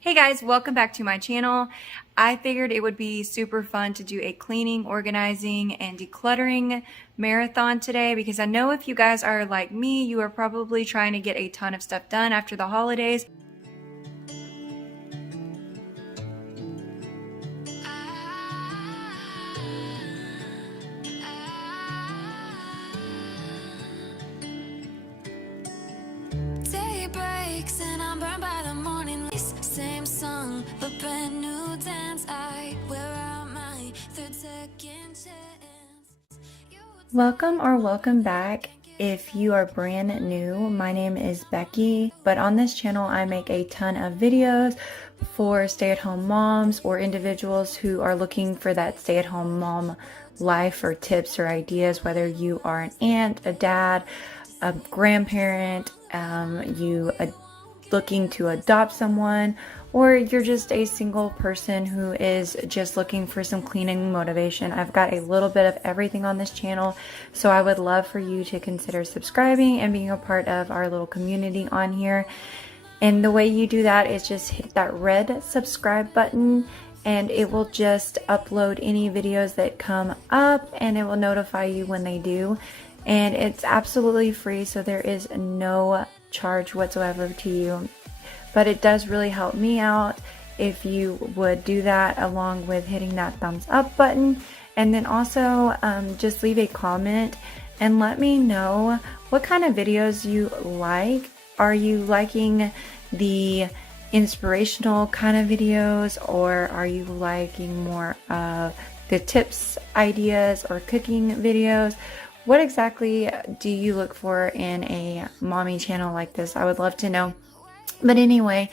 Hey guys, welcome back to my channel. I figured it would be super fun to do a cleaning, organizing, and decluttering marathon today because I know if you guys are like me, you are probably trying to get a ton of stuff done after the holidays. Day breaks and I'm burned by the morning light. Same song, but brand new dance. I wear out my third second chance. Welcome back. If you are brand new, my name is Becky, but on this channel I make a ton of videos for stay-at-home moms or individuals who are looking for that stay-at-home mom life or tips or ideas, whether you are an aunt, a dad, a grandparent, you are looking to adopt someone, or you're just a single person who is just looking for some cleaning motivation. I've got a little bit of everything on this channel, so I would love for you to consider subscribing and being a part of our little community on here. And the way you do that is just hit that red subscribe button and it will just upload any videos that come up and it will notify you when they do. And it's absolutely free, so there is no charge whatsoever to you. But it does really help me out if you would do that, along with hitting that thumbs up button. And then also just leave a comment and let me know what kind of videos you like. Are you liking the inspirational kind of videos, or are you liking more of the tips, ideas, or cooking videos? What exactly do you look for in a mommy channel like this? I would love to know. But anyway,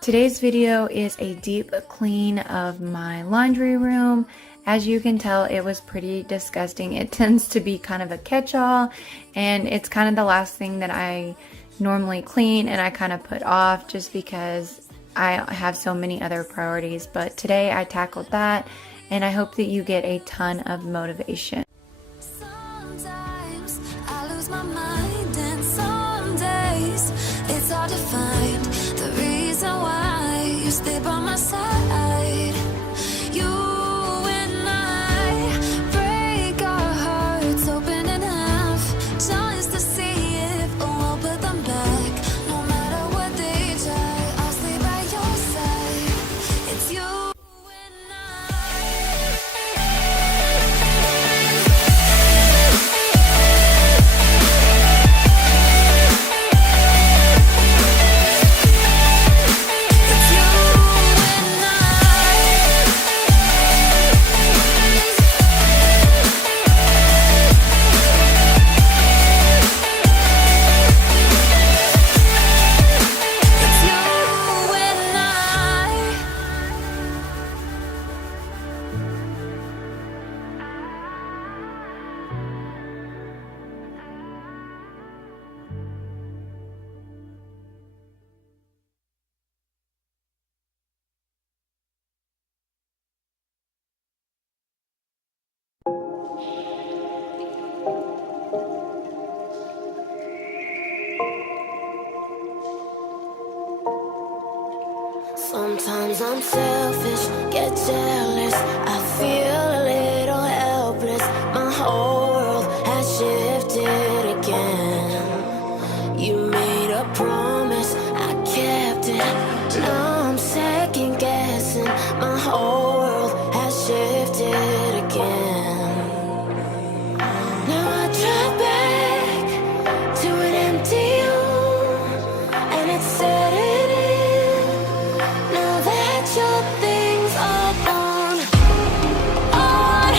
today's video is a deep clean of my laundry room. As you can tell, it was pretty disgusting. It tends to be kind of a catch-all, and it's kind of the last thing that I normally clean and I kind of put off just because I have so many other priorities. But today I tackled that, and I hope that you get a ton of motivation. Sometimes I lose my mind, and some days it's hard to find the reason why you stay by my side. You and I break our hearts open in half just to see if we'll put them back. No matter what they try, I'll stay by your side. It's you and I. It's you and I. It's you and I. Sometimes I'm selfish, get jealous. I feel a little helpless. My whole world has shifted again. You made a promise, I kept it. Now I'm second guessing. My whole world has shifted again. Now I drive back to an empty room, and it's setting in. Now that your things are gone, on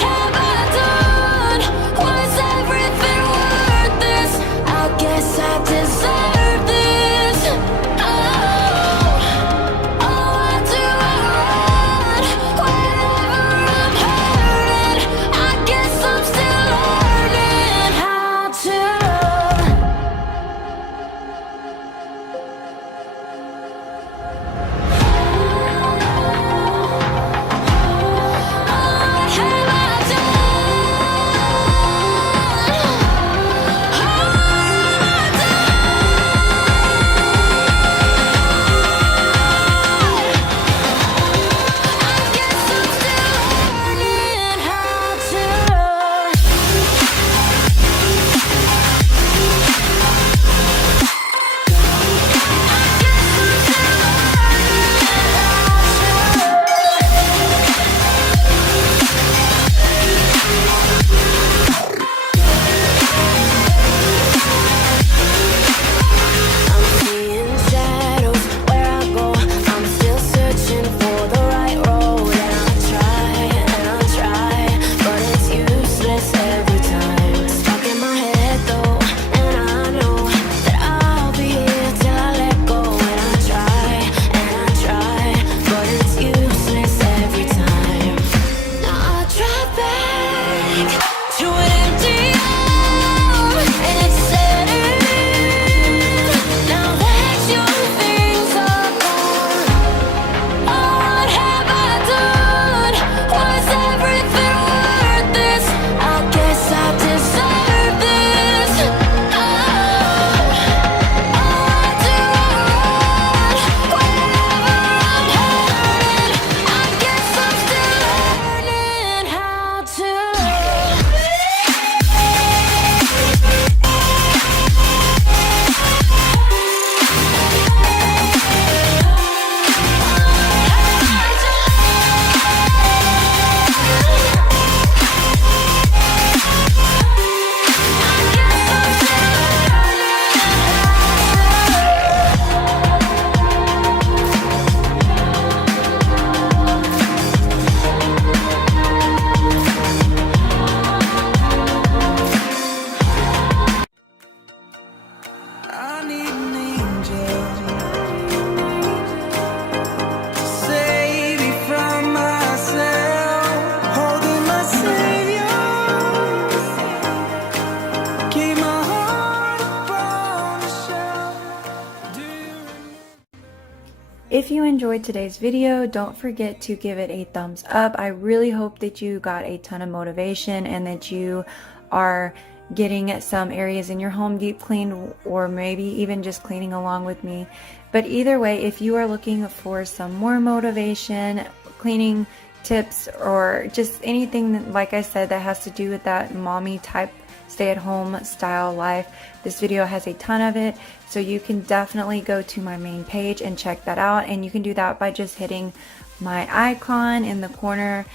If you enjoyed today's video, don't forget to give it a thumbs up. I really hope that you got a ton of motivation and that you are getting some areas in your home deep cleaned, or maybe even just cleaning along with me. But either way, if you are looking for some more motivation, cleaning tips, or just anything that, like I said, that has to do with that mommy type stay-at-home style life, this video has a ton of it, so you can definitely go to my main page and check that out. And you can do that by just hitting my icon in the corner,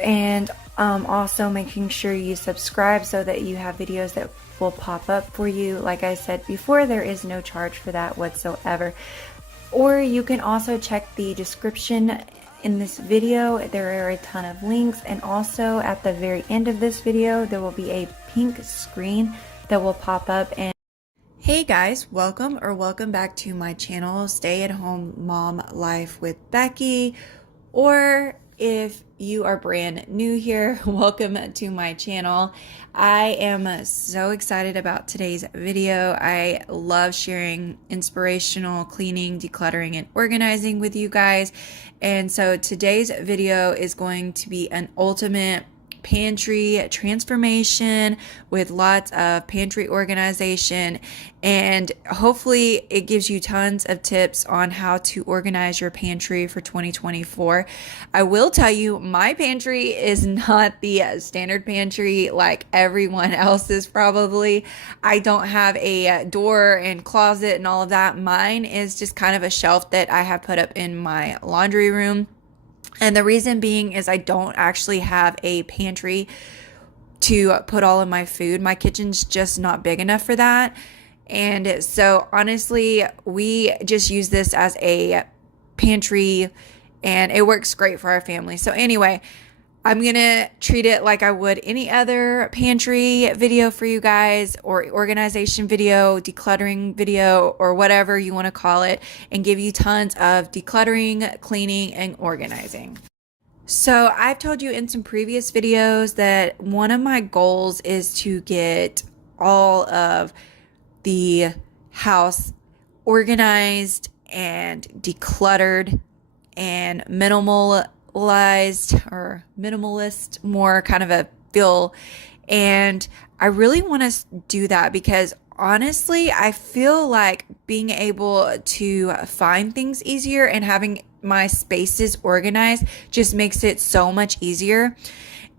and also making sure you subscribe so that you have videos that will pop up for you. Like I said before, there is no charge for that whatsoever. Or you can also check the description in this video. There are a ton of links, and also at the very end of this video there will be a pink screen that will pop up. And hey guys, welcome back to my channel, Stay at Home Mom Life with Becky. Or if you are brand new here, welcome to my channel. I am so excited about today's video. I love sharing inspirational cleaning, decluttering, and organizing with you guys. And so today's video is going to be an ultimate pantry transformation with lots of pantry organization, and hopefully it gives you tons of tips on how to organize your pantry for 2024. I will tell you, my pantry is not the standard pantry like everyone else's probably. I don't have a door and closet and all of that. Mine is just kind of a shelf that I have put up in my laundry room. And the reason being is I don't actually have a pantry to put all of my food. My kitchen's just not big enough for that. And so honestly, we just use this as a pantry and it works great for our family. So anyway, I'm going to treat it like I would any other pantry video for you guys, or organization video, decluttering video, or whatever you want to call it, and give you tons of decluttering, cleaning, and organizing. So I've told you in some previous videos that one of my goals is to get all of the house organized and decluttered and minimalist, more kind of a feel. And I really want to do that because honestly, I feel like being able to find things easier and having my spaces organized just makes it so much easier.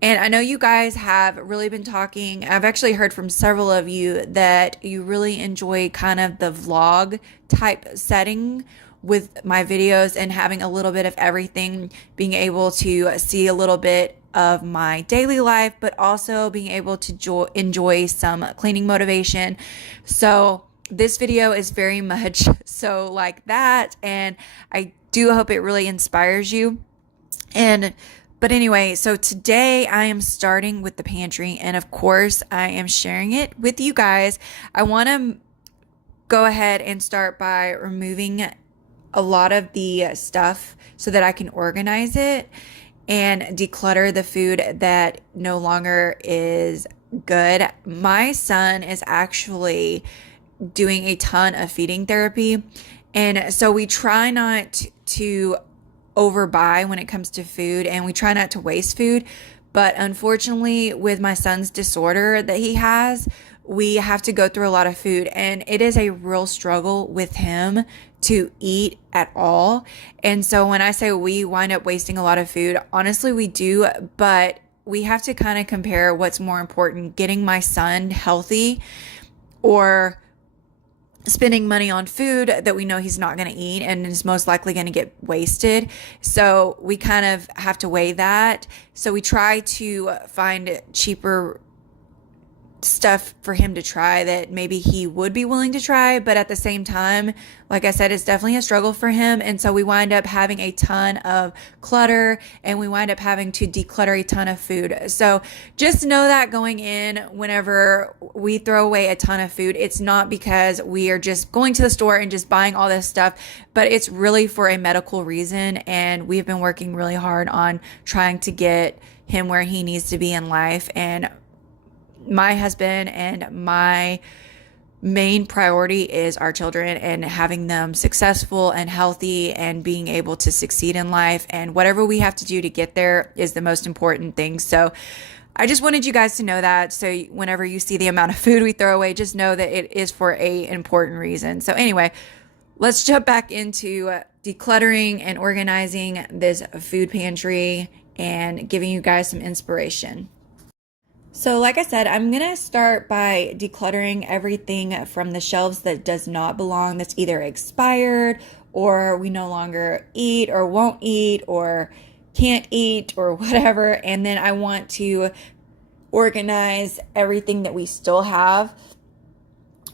And I know you guys have really been talking. I've actually heard from several of you that you really enjoy kind of the vlog type setting with my videos and having a little bit of everything, being able to see a little bit of my daily life, but also being able to enjoy some cleaning motivation. So this video is very much so like that, and I do hope it really inspires you. But anyway, so today I am starting with the pantry, and of course I am sharing it with you guys. I want to go ahead and start by removing a lot of the stuff so that I can organize it and declutter the food that no longer is good. My son is actually doing a ton of feeding therapy, and so we try not to overbuy when it comes to food, and we try not to waste food. But unfortunately, with my son's disorder that he has, we have to go through a lot of food, and it is a real struggle with him to eat at all. And so when I say we wind up wasting a lot of food, honestly we do, but we have to kind of compare what's more important, getting my son healthy or spending money on food that we know he's not going to eat and is most likely going to get wasted. So we kind of have to weigh that. So we try to find cheaper stuff for him to try that maybe he would be willing to try, but at the same time, like I said, it's definitely a struggle for him. And so we wind up having a ton of clutter, and we wind up having to declutter a ton of food. So just know that going in, whenever we throw away a ton of food, it's not because we are just going to the store and just buying all this stuff, but it's really for a medical reason. And we've been working really hard on trying to get him where he needs to be in life. And my husband and my main priority is our children and having them successful and healthy and being able to succeed in life. And whatever we have to do to get there is the most important thing. So I just wanted you guys to know that. So whenever you see the amount of food we throw away, just know that it is for a important reason. So anyway, let's jump back into decluttering and organizing this food pantry and giving you guys some inspiration. So like I said, I'm going to start by decluttering everything from the shelves that does not belong, that's either expired or we no longer eat or won't eat or can't eat or whatever. And then I want to organize everything that we still have.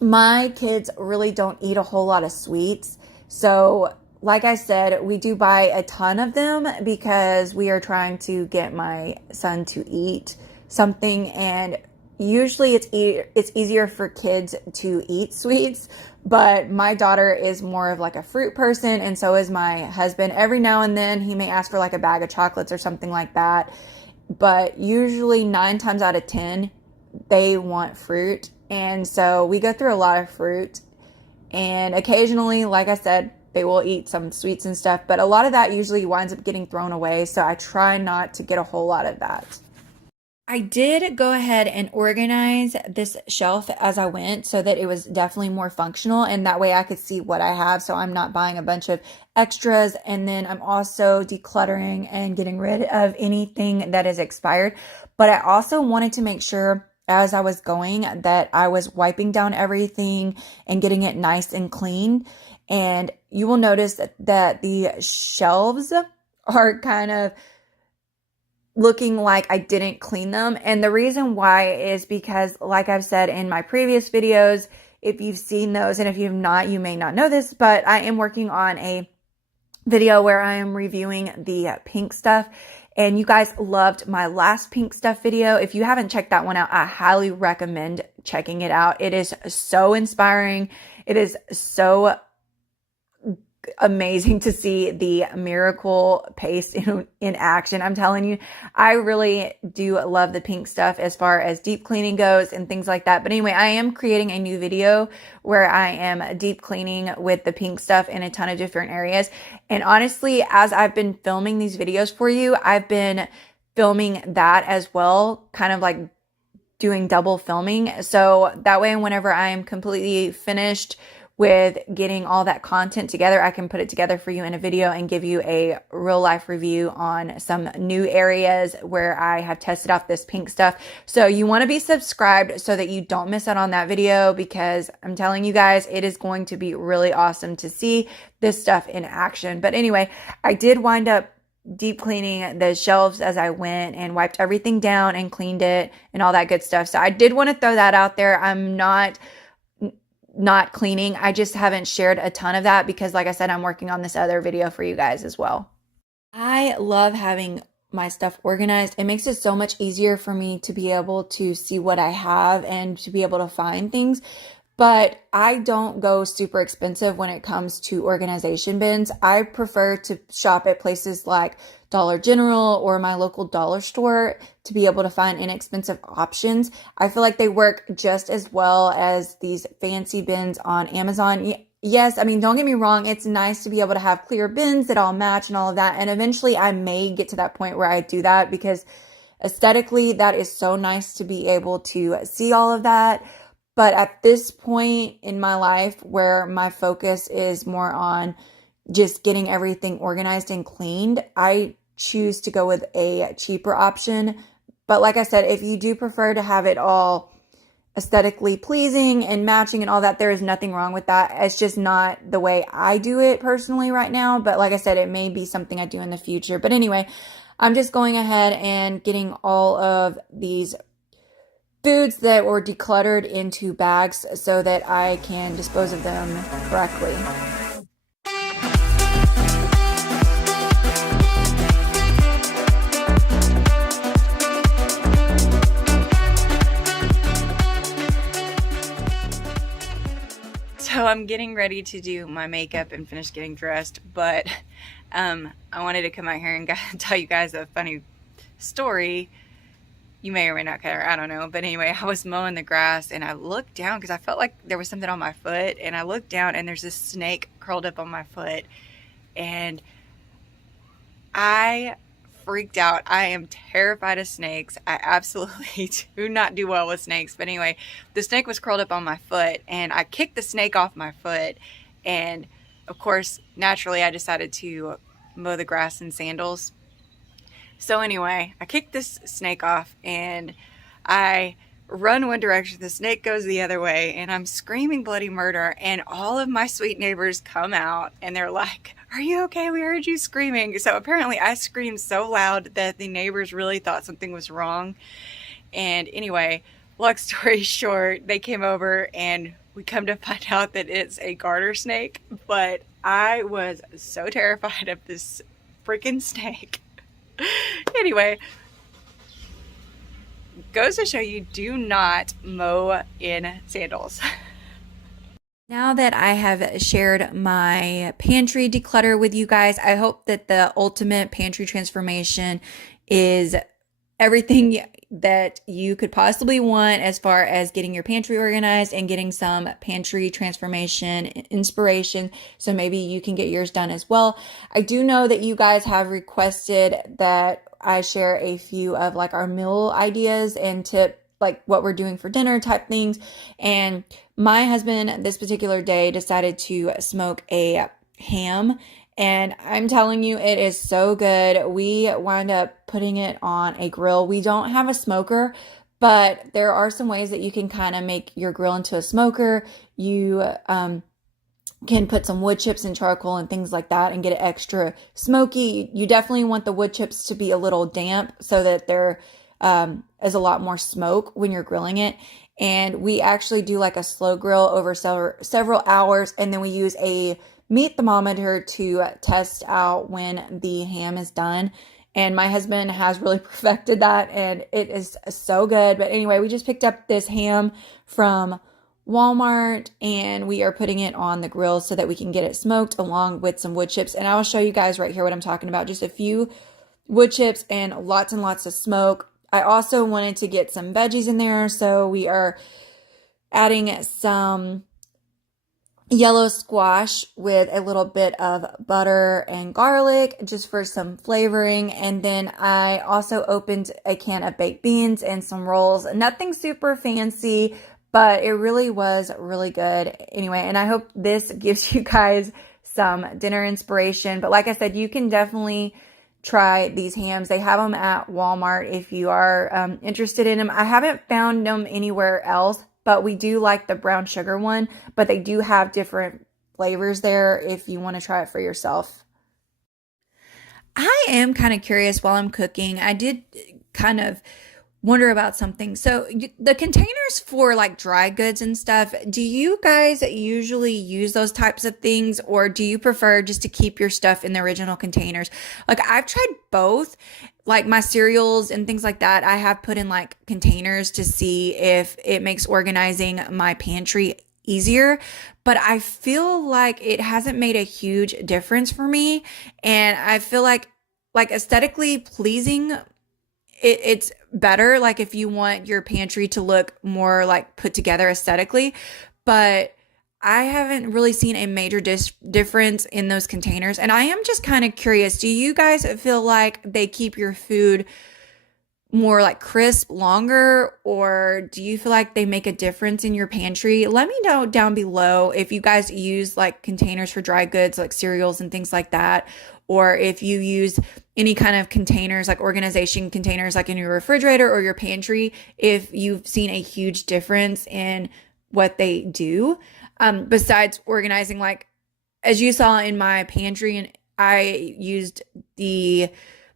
My kids really don't eat a whole lot of sweets. So like I said, we do buy a ton of them because we are trying to get my son to eat something, and usually it's easier for kids to eat sweets, but my daughter is more of like a fruit person, and so is my husband. Every now and then he may ask for like a bag of chocolates or something like that, but usually 9 times out of 10 they want fruit. And so we go through a lot of fruit, and occasionally, like I said, they will eat some sweets and stuff, but a lot of that usually winds up getting thrown away, so I try not to get a whole lot of that. I did go ahead and organize this shelf as I went so that it was definitely more functional, and that way I could see what I have, so I'm not buying a bunch of extras. And then I'm also decluttering and getting rid of anything that is expired. But I also wanted to make sure as I was going that I was wiping down everything and getting it nice and clean. And you will notice that the shelves are kind of looking like I didn't clean them. And the reason why is because, like I've said in my previous videos, if you've seen those, and if you've not, you may not know this, but I am working on a video where I am reviewing the pink stuff. And you guys loved my last pink stuff video. If you haven't checked that one out, I highly recommend checking it out. It is so inspiring. It is so amazing to see the miracle paste in action. I'm telling you, I really do love the pink stuff as far as deep cleaning goes and things like that. But anyway, I am creating a new video where I am deep cleaning with the pink stuff in a ton of different areas. And honestly, as I've been filming these videos for you, I've been filming that as well, kind of like doing double filming. So that way, whenever I am completely finished with getting all that content together, I can put it together for you in a video and give you a real life review on some new areas where I have tested out this pink stuff. So you want to be subscribed so that you don't miss out on that video, because I'm telling you guys, it is going to be really awesome to see this stuff in action. But anyway, I did wind up deep cleaning the shelves as I went and wiped everything down and cleaned it and all that good stuff. So I did want to throw that out there. I'm not cleaning. I just haven't shared a ton of that because, like I said, I'm working on this other video for you guys as well. I love having my stuff organized. It makes it so much easier for me to be able to see what I have and to be able to find things. But I don't go super expensive when it comes to organization bins. I prefer to shop at places like Dollar General or my local dollar store to be able to find inexpensive options. I feel like they work just as well as these fancy bins on Amazon. Yes, I mean, don't get me wrong. It's nice to be able to have clear bins that all match and all of that. And eventually I may get to that point where I do that, because aesthetically that is so nice to be able to see all of that. But at this point in my life where my focus is more on just getting everything organized and cleaned, I choose to go with a cheaper option. But like I said, if you do prefer to have it all aesthetically pleasing and matching and all that, there is nothing wrong with that. It's just not the way I do it personally right now. But like I said, it may be something I do in the future. But anyway, I'm just going ahead and getting all of these foods that were decluttered into bags so that I can dispose of them correctly. So I'm getting ready to do my makeup and finish getting dressed, but I wanted to come out here and tell you guys a funny story. you may or may not care, I don't know. But anyway, I was mowing the grass and I looked down because I felt like there was something on my foot, and I looked down and there's this snake curled up on my foot, and I freaked out. I am terrified of snakes. I absolutely do not do well with snakes. But anyway, the snake was curled up on my foot and I kicked the snake off my foot. And of course, naturally, I decided to mow the grass in sandals. So anyway, I kicked this snake off and I run one direction, the snake goes the other way, and I'm screaming bloody murder, and all of my sweet neighbors come out and they're like, "Are you okay? We heard you screaming." So apparently I screamed so loud that the neighbors really thought something was wrong. And anyway, long story short, they came over and we come to find out that it's a garter snake. But I was so terrified of this freaking snake. Anyway, goes to show you, do not mow in sandals. Now that I have shared my pantry declutter with you guys, I hope that the ultimate pantry transformation is everything that you could possibly want as far as getting your pantry organized and getting some pantry transformation inspiration. So maybe you can get yours done as well. I do know that you guys have requested that I share a few of like our meal ideas and tip, like what we're doing for dinner type things. And my husband this particular day decided to smoke a ham, and I'm telling you, it is so good. We wind up putting it on a grill. We don't have a smoker, but there are some ways that you can kind of make your grill into a smoker. You can put some wood chips and charcoal and things like that and get it extra smoky. You definitely want the wood chips to be a little damp so that there is a lot more smoke when you're grilling it. And we actually do like a slow grill over several hours, and then we use a meat thermometer to test out when the ham is done. And my husband has really perfected that, and it is so good. But anyway, we just picked up this ham from Walmart and we are putting it on the grill so that we can get it smoked along with some wood chips. And I will show you guys right here what I'm talking about. Just a few wood chips and lots of smoke. I also wanted to get some veggies in there, so we are adding some yellow squash with a little bit of butter and garlic just for some flavoring. And then I also opened a can of baked beans and some rolls. Nothing super fancy, but it really was really good. Anyway, and I hope this gives you guys some dinner inspiration. But like I said, you can definitely try these hams. They have them at Walmart if you are interested in them. I haven't found them anywhere else, but we do like the brown sugar one, but they do have different flavors there if you want to try it for yourself. I am kind of curious while I'm cooking. I did kind of wonder about something. So the containers for like dry goods and stuff, do you guys usually use those types of things, or do you prefer just to keep your stuff in the original containers? Like I've tried both. Like my cereals and things like that, I have put in like containers to see if it makes organizing my pantry easier, but I feel like it hasn't made a huge difference for me. And I feel like aesthetically pleasing, it's better like if you want your pantry to look more like put together aesthetically, but I haven't really seen a major difference in those containers. And I am just kind of curious, do you guys feel like they keep your food more like crisp longer, or do you feel like they make a difference in your pantry? Let me know down below if you guys use like containers for dry goods like cereals and things like that, or if you use any kind of containers like organization containers like in your refrigerator or your pantry, if you've seen a huge difference in what they do. Besides organizing, like as you saw in my pantry, and I used the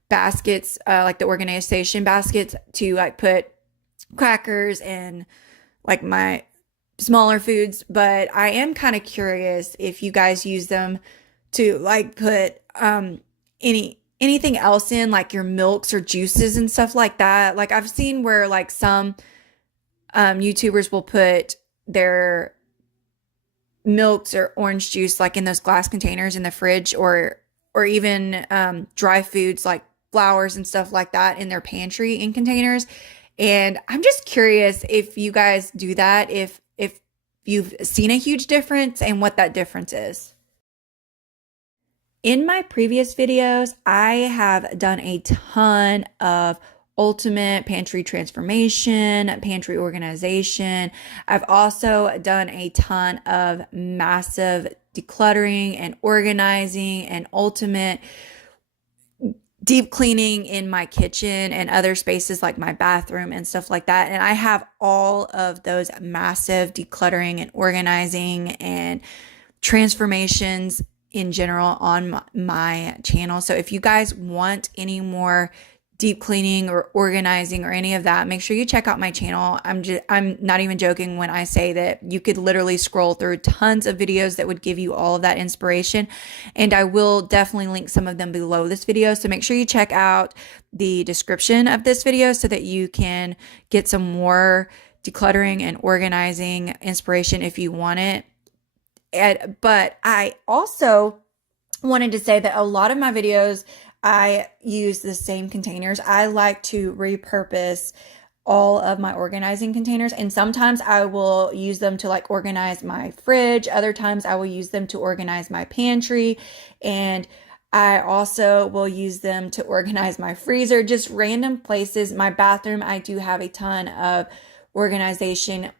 baskets, like the organization baskets to like put crackers and like my smaller foods. But I am kind of curious if you guys use them to like put anything else in, like your milks or juices and stuff like that. Like I've seen where like some YouTubers will put their milks or orange juice like in those glass containers in the fridge, or even dry foods like flours and stuff like that in their pantry in containers. And I'm just curious if you guys do that, if you've seen a huge difference and what that difference is. In my previous videos, I have done a ton of ultimate pantry transformation, pantry organization. I've also done a ton of massive decluttering and organizing and ultimate deep cleaning in my kitchen and other spaces like my bathroom and stuff like that. And I have all of those massive decluttering and organizing and transformations in general on my channel. So if you guys want any more deep cleaning or organizing or any of that, make sure you check out my channel. I'm not even joking when I say that you could literally scroll through tons of videos that would give you all of that inspiration. And I will definitely link some of them below this video. So make sure you check out the description of this video so that you can get some more decluttering and organizing inspiration if you want it. But I also wanted to say that a lot of my videos, I use the same containers. I like to repurpose all of my organizing containers, and sometimes I will use them to like organize my fridge. Other times I will use them to organize my pantry, and I also will use them to organize my freezer, just random places. My bathroom, I do have a ton of organization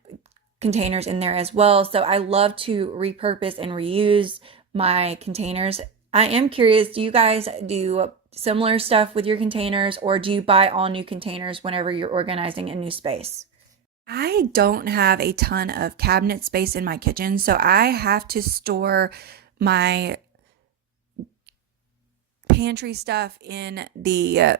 containers in there as well. So I love to repurpose and reuse my containers. I am curious, do you guys do similar stuff with your containers, or do you buy all new containers whenever you're organizing a new space? I don't have a ton of cabinet space in my kitchen, so I have to store my pantry stuff in the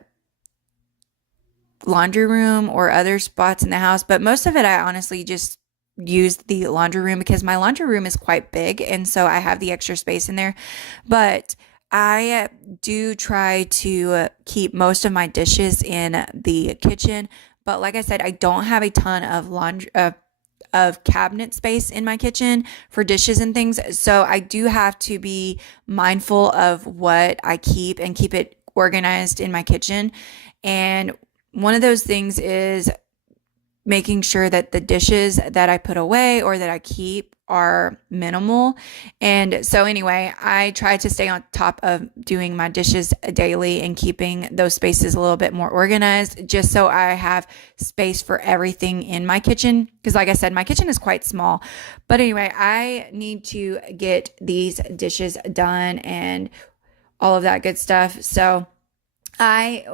laundry room or other spots in the house. But most of it, I honestly just use the laundry room because my laundry room is quite big, and so I have the extra space in there. But I do try to keep most of my dishes in the kitchen. But like I said, I don't have a ton of laundry of cabinet space in my kitchen for dishes and things. So I do have to be mindful of what I keep and keep it organized in my kitchen. And one of those things is making sure that the dishes that I put away or that I keep are minimal. And so anyway, I try to stay on top of doing my dishes daily and keeping those spaces a little bit more organized, just so I have space for everything in my kitchen. Because like I said, my kitchen is quite small. But anyway, I need to get these dishes done and all of that good stuff. So I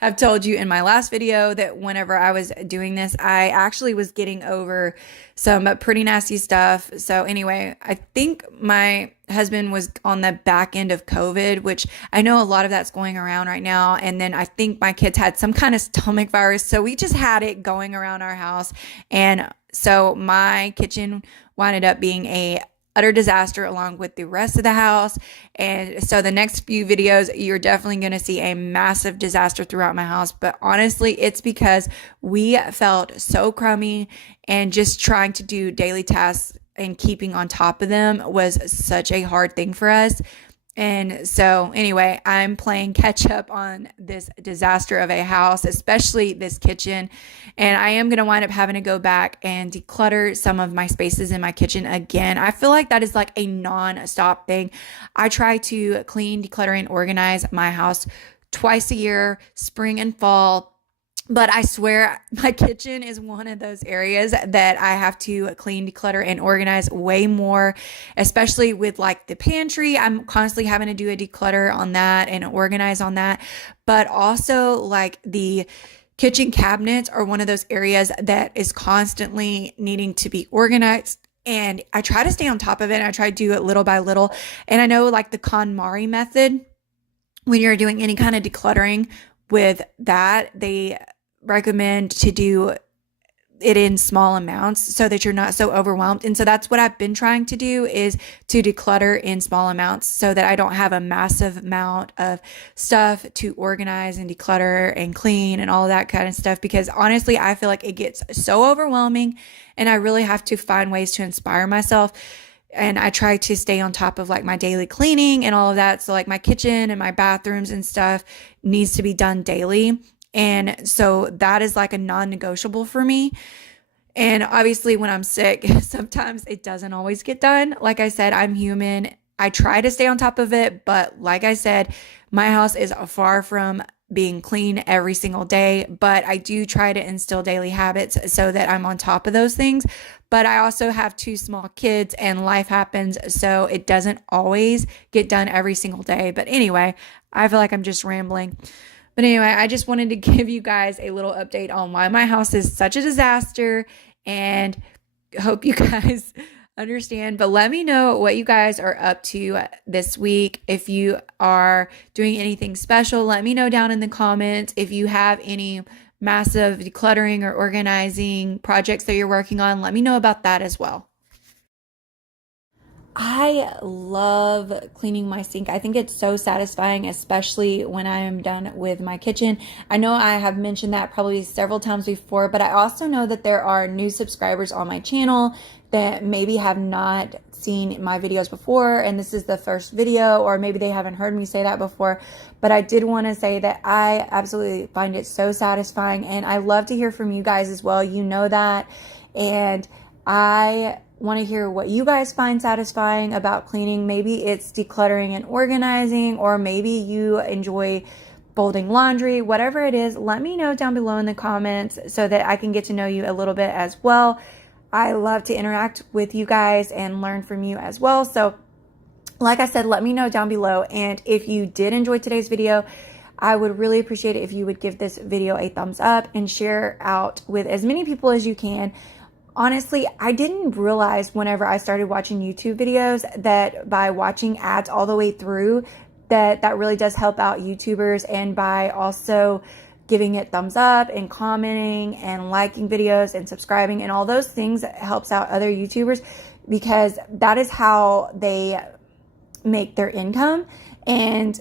have told you in my last video that whenever I was doing this, I actually was getting over some pretty nasty stuff. So anyway, I think my husband was on the back end of COVID, which I know a lot of that's going around right now. And then I think my kids had some kind of stomach virus. So we just had it going around our house. And so my kitchen wound up being a utter disaster along with the rest of the house. And so the next few videos, you're definitely going to see a massive disaster throughout my house. But honestly, it's because we felt so crummy, and just trying to do daily tasks and keeping on top of them was such a hard thing for us. And so anyway, I'm playing catch up on this disaster of a house, especially this kitchen. And I am going to wind up having to go back and declutter some of my spaces in my kitchen again. I feel like that is like a non-stop thing. I try to clean, declutter, and organize my house twice a year, spring and fall. But I swear my kitchen is one of those areas that I have to clean, declutter, and organize way more, especially with like the pantry. I'm constantly having to do a declutter on that and organize on that. But also like the kitchen cabinets are one of those areas that is constantly needing to be organized. And I try to stay on top of it. And I try to do it little by little. And I know like the KonMari method, when you're doing any kind of decluttering with that, they recommend to do it in small amounts so that you're not so overwhelmed. And so that's what I've been trying to do, is to declutter in small amounts so that I don't have a massive amount of stuff to organize and declutter and clean and all that kind of stuff. Because honestly, I feel like it gets so overwhelming, and I really have to find ways to inspire myself. And I try to stay on top of like my daily cleaning and all of that. So like my kitchen and my bathrooms and stuff needs to be done daily. And so that is like a non-negotiable for me. And obviously, when I'm sick, sometimes it doesn't always get done. Like I said, I'm human. I try to stay on top of it, but like I said, my house is far from being clean every single day, but I do try to instill daily habits so that I'm on top of those things. But I also have two small kids and life happens, so it doesn't always get done every single day. But anyway, I feel like I'm just rambling. But anyway, I just wanted to give you guys a little update on why my house is such a disaster, and hope you guys understand. But let me know what you guys are up to this week. If you are doing anything special, let me know down in the comments. If you have any massive decluttering or organizing projects that you're working on, let me know about that as well. I love cleaning my sink. I think it's so satisfying, especially when I am done with my kitchen. I know I have mentioned that probably several times before, but I also know that there are new subscribers on my channel that maybe have not seen my videos before, and this is the first video, or maybe they haven't heard me say that before. But I did want to say that I absolutely find it so satisfying, and I love to hear from you guys as well. You know that. And I want to hear what you guys find satisfying about cleaning. Maybe it's decluttering and organizing, or maybe you enjoy folding laundry. Whatever it is, let me know down below in the comments so that I can get to know you a little bit as well. I love to interact with you guys and learn from you as well. So like I said, let me know down below. And if you did enjoy today's video, I would really appreciate it if you would give this video a thumbs up and share out with as many people as you can. Honestly, I didn't realize whenever I started watching YouTube videos that by watching ads all the way through, that really does help out YouTubers, and by also giving it thumbs up and commenting and liking videos and subscribing and all those things helps out other YouTubers, because that is how they make their income. And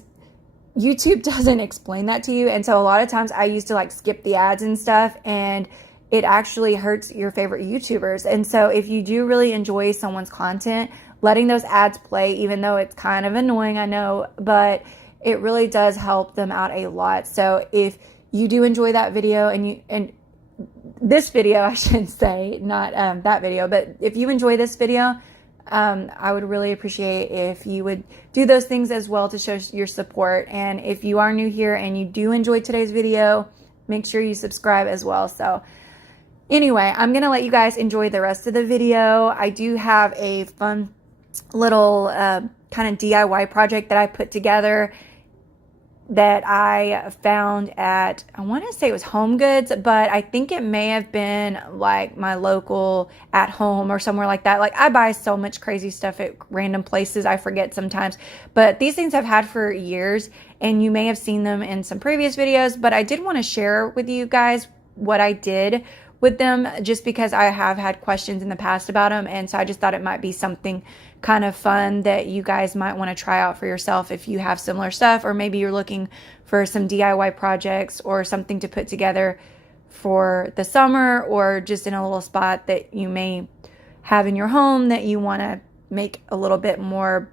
YouTube doesn't explain that to you. And so a lot of times I used to like skip the ads and stuff, and it actually hurts your favorite YouTubers. And so if you do really enjoy someone's content, letting those ads play, even though it's kind of annoying, I know, but it really does help them out a lot. So if you do enjoy that video, and this video, I should say, not that video, but if you enjoy this video, I would really appreciate if you would do those things as well to show your support. And if you are new here and you do enjoy today's video, make sure you subscribe as well. So anyway, I'm going to let you guys enjoy the rest of the video. I do have a fun little kind of DIY project that I put together that I found at, I want to say it was Home Goods, but I think it may have been like my local At Home or somewhere like that. Like, I buy so much crazy stuff at random places, I forget sometimes. But these things I've had for years, and you may have seen them in some previous videos, but I did want to share with you guys what I did with them, just because I have had questions in the past about them. And so I just thought it might be something kind of fun that you guys might want to try out for yourself if you have similar stuff, or maybe you're looking for some DIY projects or something to put together for the summer, or just in a little spot that you may have in your home that you want to make a little bit more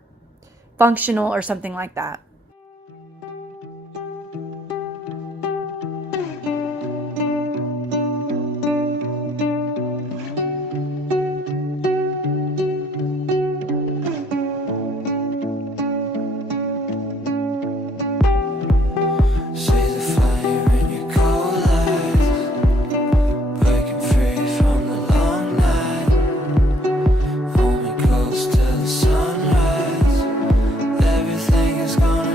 functional or something like that. Gonna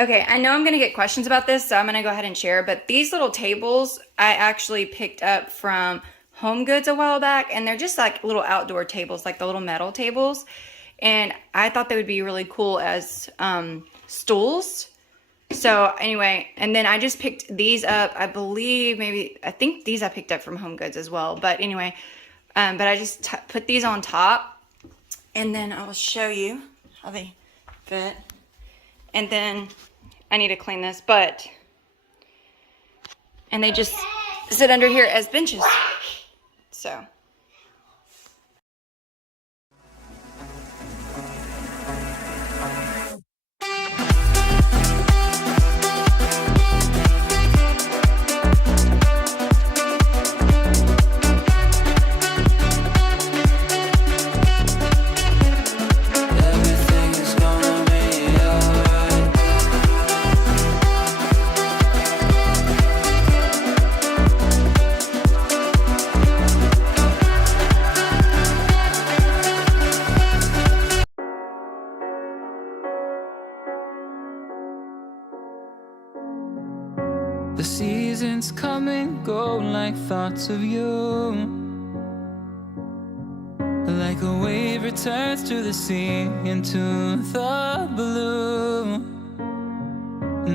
Okay, I know I'm going to get questions about this, so I'm going to go ahead and share, but these little tables I actually picked up from Home Goods a while back, and they're just like little outdoor tables, like the little metal tables, and I thought they would be really cool as stools. So anyway, and then I just picked these up, I think these I picked up from Home Goods as well, but anyway, but I just put these on top, and then I will show you how they fit. And then I need to clean this, and they just sit under here as benches. So. The seasons come and go like thoughts of you. Like a wave returns to the sea, into the blue.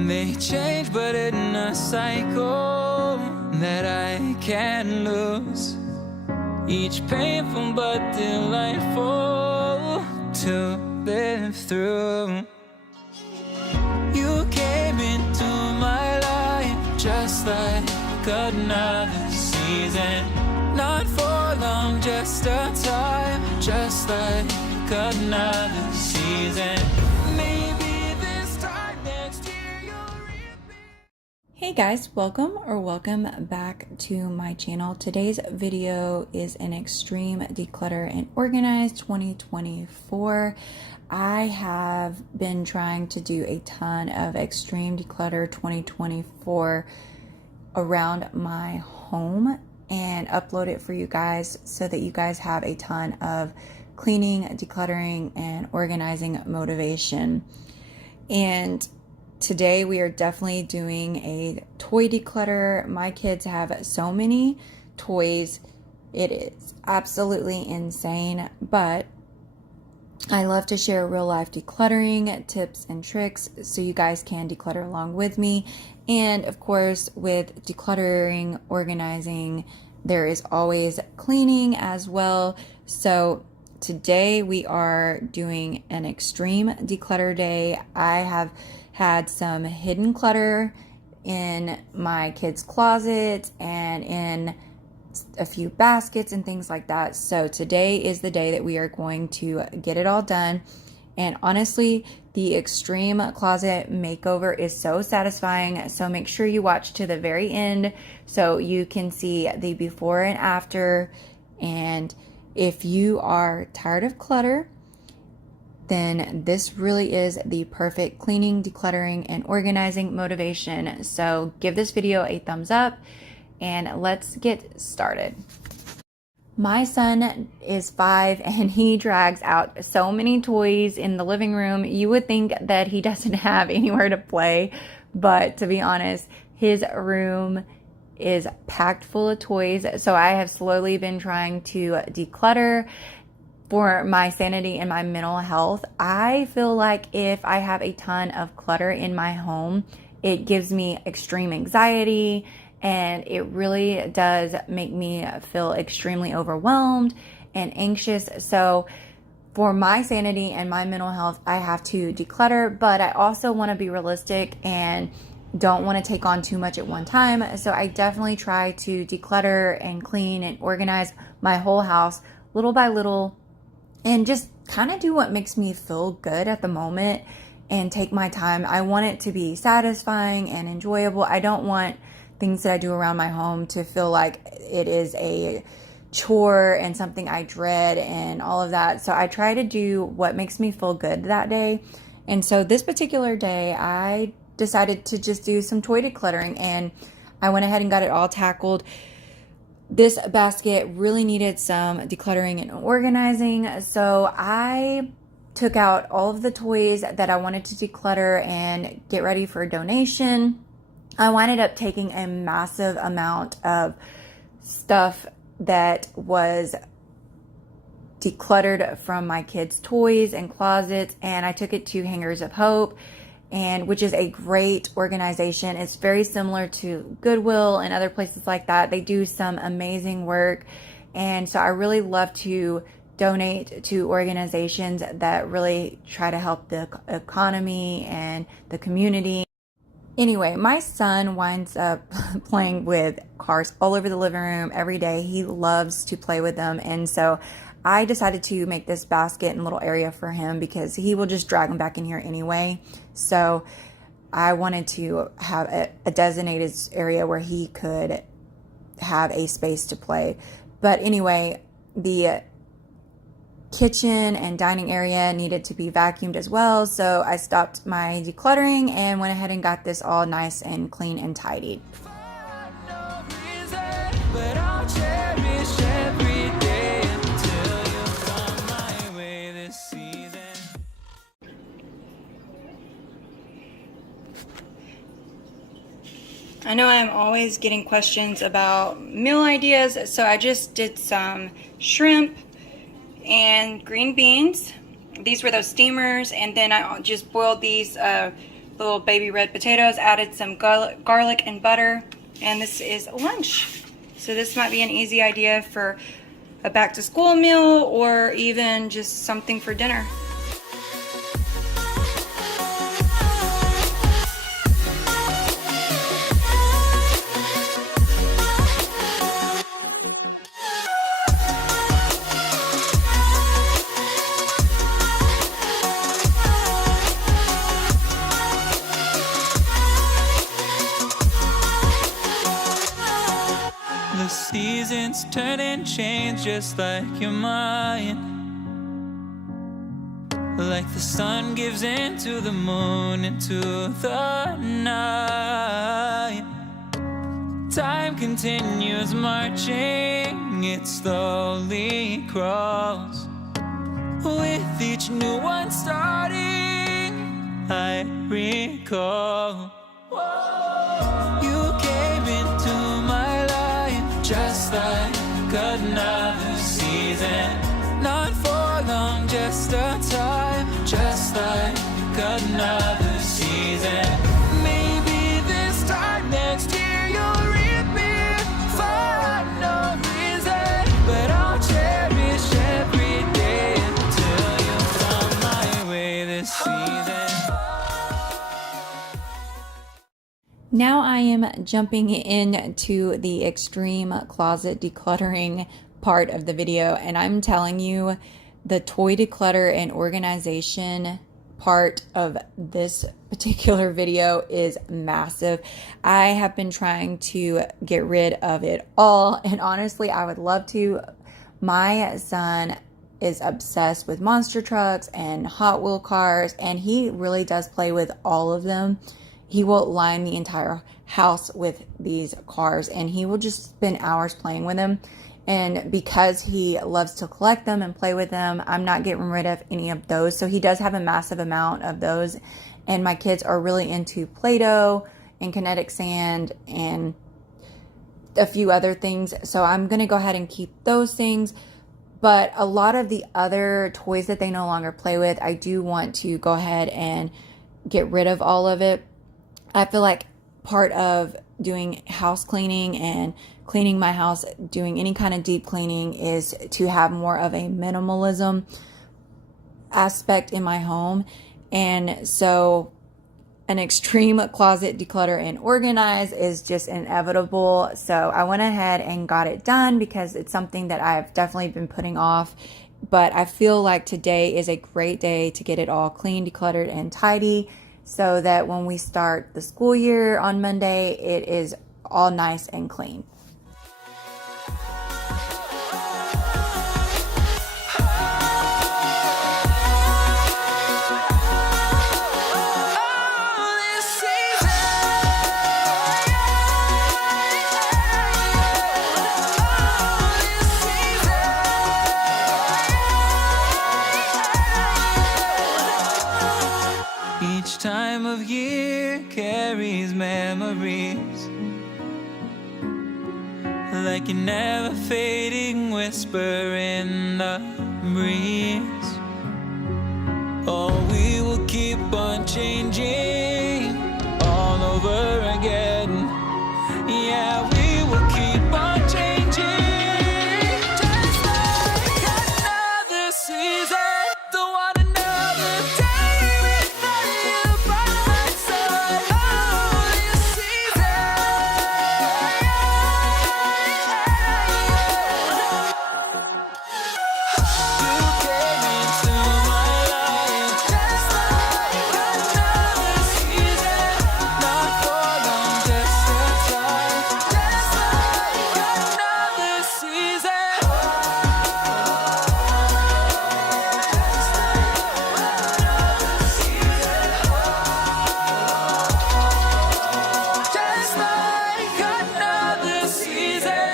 They change but in a cycle that I can't lose. Each painful but delightful to live through. You came into my life just like another season. Not for long, just a time, just like another season. Maybe this time next year you'll repeat. Hey guys, welcome back to my channel. Today's video is an extreme declutter and organize 2024. I have been trying to do a ton of extreme declutter 2024 around my home and upload it for you guys so that you guys have a ton of cleaning, decluttering, and organizing motivation. And today we are definitely doing a toy declutter. My kids have so many toys. It is absolutely insane, but I love to share real life decluttering tips and tricks so you guys can declutter along with me. And of course, with decluttering, organizing, there is always cleaning as well. So today we are doing an extreme declutter day. I have had some hidden clutter in my kids' closet and in a few baskets and things like that. So today is the day that we are going to get it all done. And honestly, the extreme closet makeover is so satisfying. So make sure you watch to the very end so you can see the before and after. And if you are tired of clutter, then this really is the perfect cleaning, decluttering, and organizing motivation. So give this video a thumbs up and let's get started. My son is 5 and he drags out so many toys in the living room. You would think that he doesn't have anywhere to play, but to be honest, his room is packed full of toys. So I have slowly been trying to declutter for my sanity and my mental health. I feel like if I have a ton of clutter in my home, it gives me extreme anxiety, and it really does make me feel extremely overwhelmed and anxious. So for my sanity and my mental health, I have to declutter, but I also want to be realistic and don't want to take on too much at one time. So I definitely try to declutter and clean and organize my whole house little by little and just kind of do what makes me feel good at the moment and take my time. I want it to be satisfying and enjoyable. I don't want things that I do around my home to feel like it is a chore and something I dread and all of that. So I try to do what makes me feel good that day. And so this particular day, I decided to just do some toy decluttering, and I went ahead and got it all tackled. This basket really needed some decluttering and organizing. So I took out all of the toys that I wanted to declutter and get ready for a donation. I winded up taking a massive amount of stuff that was decluttered from my kids' toys and closets, and I took it to Hangers of Hope, and which is a great organization. It's very similar to Goodwill and other places like that. They do some amazing work, and so I really love to donate to organizations that really try to help the economy and the community. Anyway, my son winds up playing with cars all over the living room every day. He loves to play with them, and so I decided to make this basket and little area for him because he will just drag them back in here anyway. So I wanted to have a designated area where he could have a space to play. But anyway, the kitchen and dining area needed to be vacuumed as well. So I stopped my decluttering and went ahead and got this all nice and clean and tidied. I know I'm always getting questions about meal ideas, so I just did some shrimp and green beans. These were those steamers, and then I just boiled these little baby red potatoes, added some garlic and butter, and this is lunch. So this might be an easy idea for a back to school meal or even just something for dinner. The seasons turn and change just like your mind. Like the sun gives into the moon, into the night. Time continues marching, it slowly crawls. With each new one starting, I recall you came into my life just like another season. Not for long, just a time, just like another season. Maybe this time next year you'll reap me for no reason, but I'll cherish every day until you come my way this season. Now I am jumping into the extreme closet decluttering part of the video, and I'm telling you, the toy declutter and organization part of this particular video is massive. I have been trying to get rid of it all, and honestly, I would love to. My son is obsessed with monster trucks and Hot Wheel cars, and he really does play with all of them. He will line the entire house with these cars, and he will just spend hours playing with them. And because he loves to collect them and play with them, I'm not getting rid of any of those. So he does have a massive amount of those. And my kids are really into Play-Doh and kinetic sand and a few other things. So I'm going to go ahead and keep those things. But a lot of the other toys that they no longer play with, I do want to go ahead and get rid of all of it. I feel like part of doing house cleaning and cleaning my house, doing any kind of deep cleaning, is to have more of a minimalism aspect in my home. And so an extreme closet declutter and organize is just inevitable. So I went ahead and got it done because it's something that I've definitely been putting off. But I feel like today is a great day to get it all clean, decluttered, and tidy, so that when we start the school year on Monday, it is all nice and clean. Each time of year carries memories, like a never fading whisper in the breeze. Oh, we will keep on changing all over again. Yeah, we will keep on changing, just like another season. Don't want another day without you by my side. Oh, this season. You came into my life just like another season. Not for long, just a time. Just like another season. Just like another season.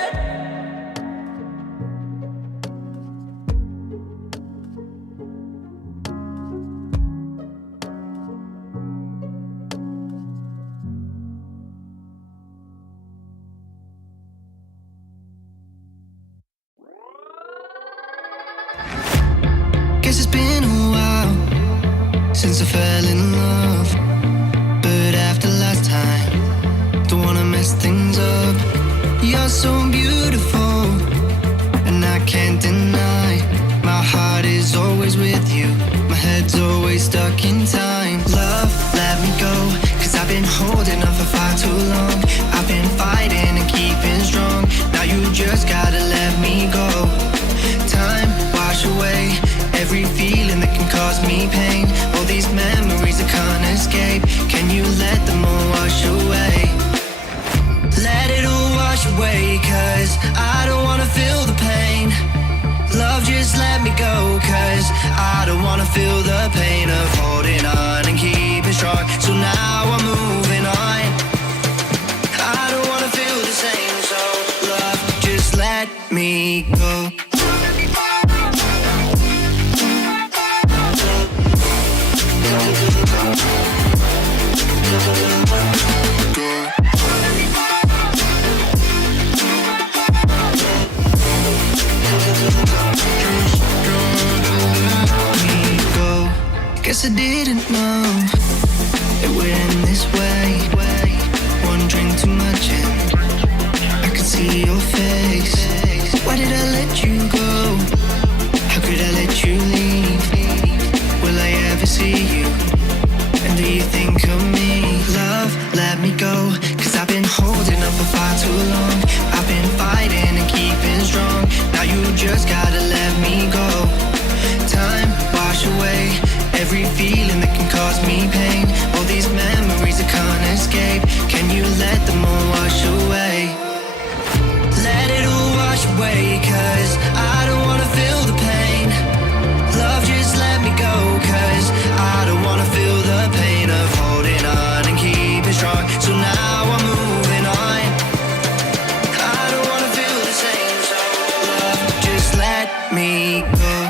Guess it's been a while since I fell in love, but after last time, don't wanna mess things up. You're so beautiful, and I can't deny. My heart is always with you, my head's always stuck in time. Love, let me go, cause I've been holding on for far too long. I've been fighting and keeping strong, now you just gotta let me go. Time, wash away every feeling that can cause me pain. All these memories I can't escape, can you let them all wash away? Let it all wash away, cause I don't wanna feel the pain. Love, just let me go, cause I don't wanna feel the pain of holding on and keeping strong. So now I'm moving on, I don't wanna feel the same. So love, just let me go. Guess I didn't know it would end this way. One drink too much and I could see your face. Why did I let you go? How could I let you leave? Will I ever see you? And do you think of me? Love, let me go, cause I've been holding on for far too long. I've been fighting and keeping strong, now you just gotta let me go. Time, wash away every feeling that can cause me pain. All these memories I can't escape, can you let them all wash away? Let it all wash away, cause I don't wanna feel the pain. Love, just let me go, cause I don't wanna feel the pain of holding on and keeping strong. So now I'm moving on, I don't wanna feel the same. So love, just let me go.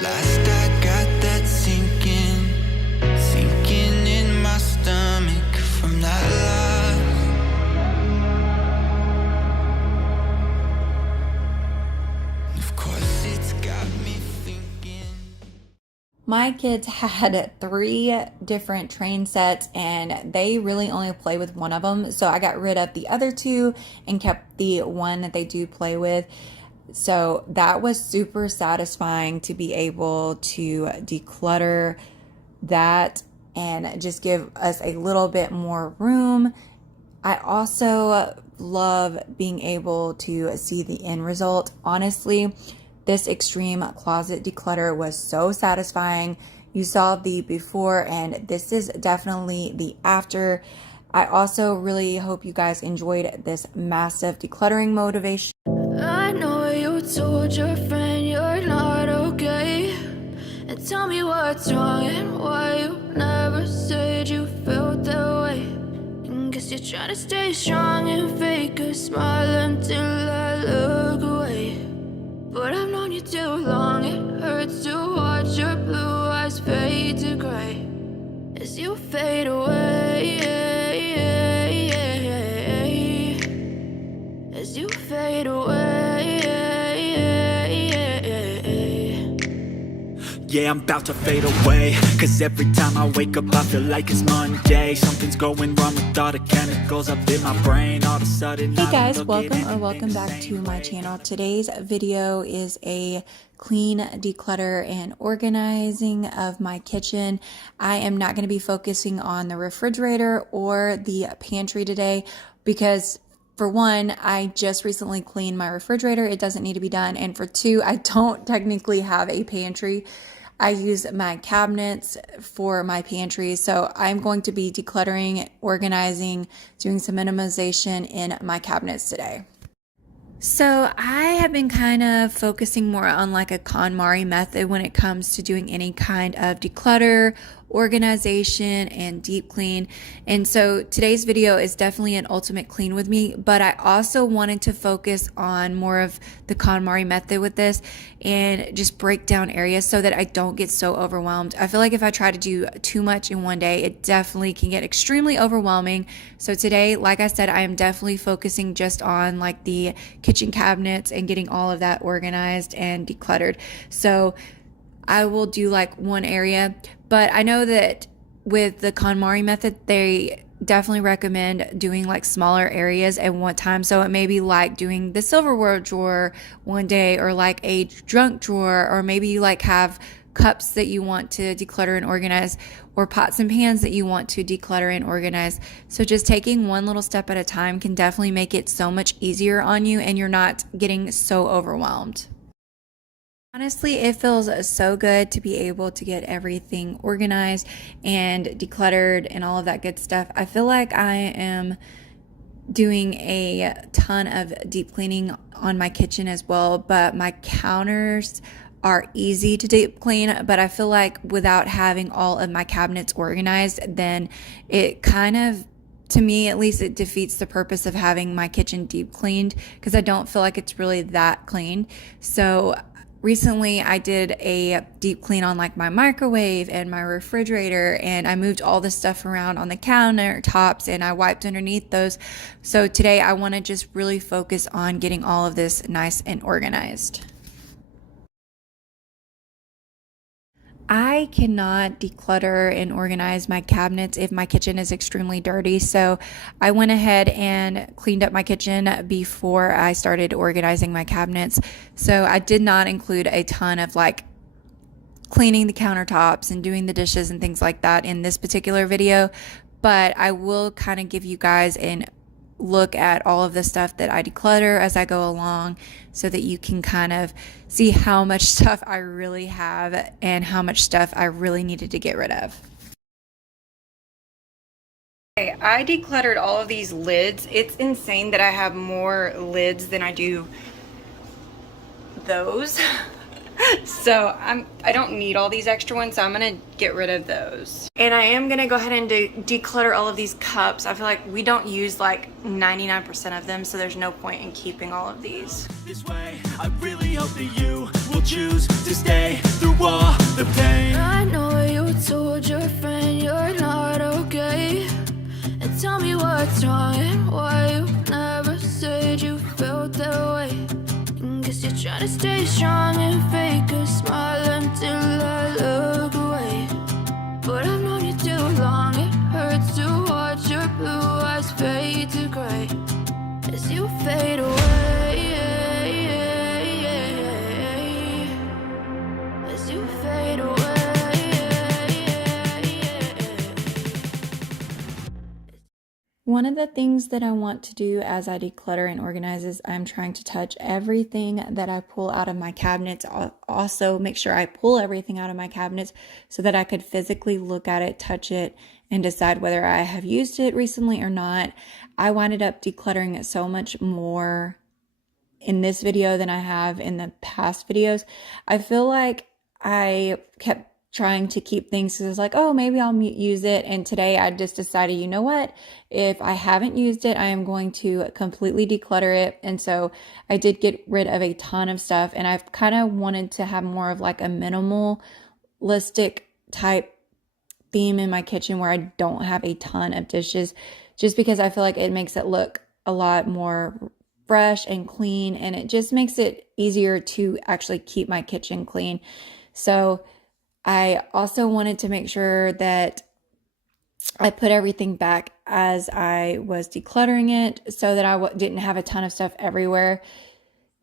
Last I got that sinking in my stomach from that love. Of course it's got me thinking. My kids had 3 different train sets and they really only play with one of them. So I got rid of the other 2 and kept the one that they do play with. So that was super satisfying to be able to declutter that and just give us a little bit more room. I also love being able to see the end result. Honestly, this extreme closet declutter was so satisfying. You saw the before and this is definitely the after. I also really hope you guys enjoyed this massive decluttering motivation. I know you told your friend you're not okay. And tell me what's wrong and why you never said you felt that way. And guess you're trying to stay strong and fake a smile until I look away. But I've known you too long, it hurts to watch your blue eyes fade to gray as you fade away. As you fade away. Yeah, I'm about to fade away, cause every time I wake up I feel like it's Monday. Something's going wrong with all the chemicals up in my brain. All of a sudden Hey guys, welcome back to my channel. Today's video is a clean, declutter, and organizing of my kitchen. I am not going to be focusing on the refrigerator or the pantry today because for one, I just recently cleaned my refrigerator. It doesn't need to be done. And for two, I don't technically have a pantry. I use my cabinets for my pantry. So I'm going to be decluttering, organizing, doing some minimization in my cabinets today. So I have been kind of focusing more on like a KonMari method when it comes to doing any kind of declutter, organization, and deep clean. And so today's video is definitely an ultimate clean with me, but I also wanted to focus on more of the KonMari method with this and just break down areas so that I don't get so overwhelmed. I feel like if I try to do too much in one day, it definitely can get extremely overwhelming. So today, like I said, I am definitely focusing just on like the kitchen cabinets and getting all of that organized and decluttered. So I will do like one area, but I know that with the KonMari method, they definitely recommend doing like smaller areas at one time. So it may be like doing the silverware drawer one day, or like a junk drawer, or maybe you like have cups that you want to declutter and organize, or pots and pans that you want to declutter and organize. So just taking one little step at a time can definitely make it so much easier on you, and you're not getting so overwhelmed. Honestly, it feels so good to be able to get everything organized and decluttered and all of that good stuff. I feel like I am doing a ton of deep cleaning on my kitchen as well, but my counters are easy to deep clean, but I feel like without having all of my cabinets organized, then it kind of, to me at least, it defeats the purpose of having my kitchen deep cleaned, because I don't feel like it's really that clean. So recently I did a deep clean on like my microwave and my refrigerator, and I moved all the stuff around on the countertops and I wiped underneath those. So today I want to just really focus on getting all of this nice and organized. I cannot declutter and organize my cabinets if my kitchen is extremely dirty. So I went ahead and cleaned up my kitchen before I started organizing my cabinets. So I did not include a ton of like cleaning the countertops and doing the dishes and things like that in this particular video, but I will kind of give you guys an look at all of the stuff that I declutter as I go along, so that you can kind of see how much stuff I really have and how much stuff I really needed to get rid of. Okay, I decluttered all of these lids. It's insane that I have more lids than I do those. So I don't need all these extra ones, so I'm gonna get rid of those. And I am gonna go ahead and declutter all of these cups. I feel like we don't use like 99% of them, so there's no point in keeping all of these. This way, I really hope that you will choose to stay through all the pain. I know you told your friend you're not okay. And tell me what's wrong and why you never said you felt that way. And guess you're trying to stay strong and fake a smile until I look away. But I've known you too long, it hurts to watch your blue eyes fade to gray as you fade away. As you fade away. One of the things that I want to do as I declutter and organize is I'm trying to touch everything that I pull out of my cabinets. I'll also make sure I pull everything out of my cabinets so that I could physically look at it, touch it, and decide whether I have used it recently or not. I winded up decluttering it so much more in this video than I have in the past videos. I feel like I kept trying to keep things as like, oh, maybe I'll use it. And today I just decided, you know what? If I haven't used it, I am going to completely declutter it. And so I did get rid of a ton of stuff, and I've kind of wanted to have more of like a minimalistic type theme in my kitchen where I don't have a ton of dishes, just because I feel like it makes it look a lot more fresh and clean, and it just makes it easier to actually keep my kitchen clean. So I also wanted to make sure that I put everything back as I was decluttering it so that I didn't have a ton of stuff everywhere,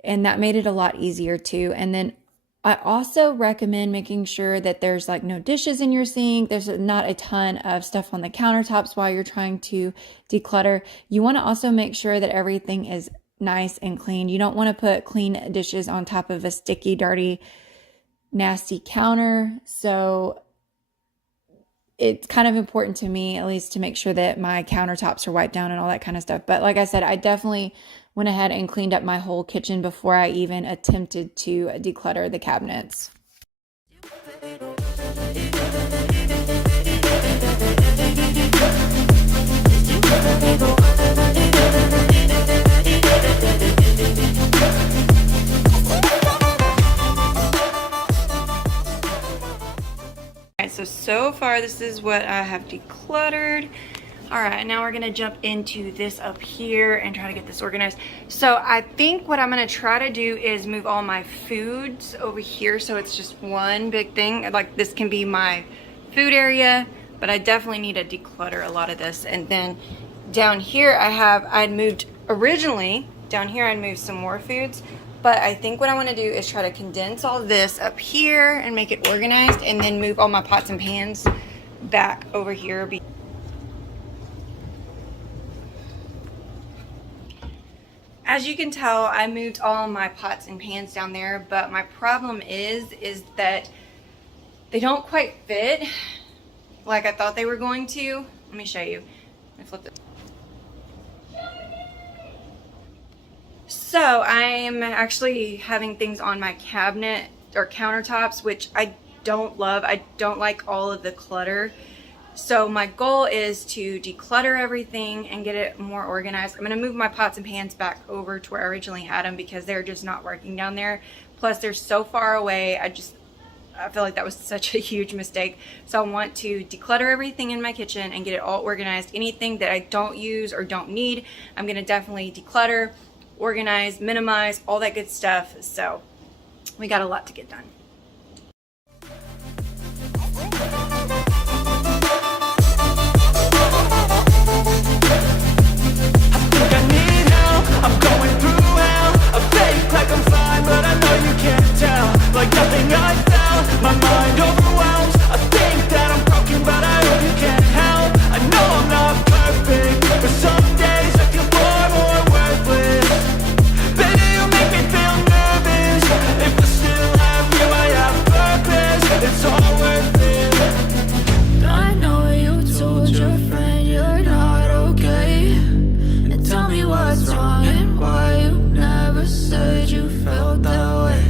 and that made it a lot easier too. And then I also recommend making sure that there's like no dishes in your sink. There's not a ton of stuff on the countertops while you're trying to declutter. You want to also make sure that everything is nice and clean. You don't want to put clean dishes on top of a sticky, dirty, nasty counter. So it's kind of important to me, at least, to make sure that my countertops are wiped down and all that kind of stuff. But like I said, I definitely went ahead and cleaned up my whole kitchen before I even attempted to declutter the cabinets. So far this is what I have decluttered. All right, now we're gonna jump into this up here and try to get this organized. So I think what I'm gonna try to do is move all my foods over here so it's just one big thing. Like, this can be my food area, but I definitely need to declutter a lot of this. And then down here I'd moved originally, down here I'd moved some more foods. But I think what I want to do is try to condense all this up here and make it organized, and then move all my pots and pans back over here. As you can tell, I moved all my pots and pans down there, but my problem is that they don't quite fit like I thought they were going to. Let me show you. Let me flip this. So I am actually having things on my cabinet or countertops, which I don't love. I don't like all of the clutter. So my goal is to declutter everything and get it more organized. I'm going to move my pots and pans back over to where I originally had them because they're just not working down there. Plus they're so far away. I feel like that was such a huge mistake. So I want to declutter everything in my kitchen and get it all organized. Anything that I don't use or don't need, I'm going to definitely declutter, organize, minimize, all that good stuff. So we got a lot to get done. I'm going through hell. I fake like I'm fine, but I know you can't tell. Like nothing I felt, my mind overwhelms. I think that I'm broken, but I hope you can't help. I know I'm not perfect, but some days I feel far more worthless. Baby, you make me feel nervous. If I still have you, I have purpose. It's all worth it. I know you told your friend you're not okay, and tell me what's wrong and why you never said you felt that way.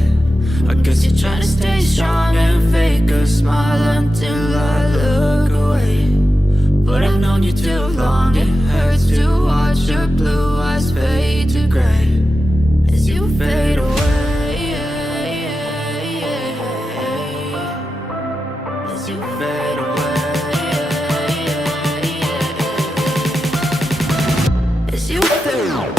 I guess you're trying to stay strong and fake a smile until I look away. But I've known you too long, it hurts to watch your blue eyes fade to gray as you fade away. As you fade away. As you fade away.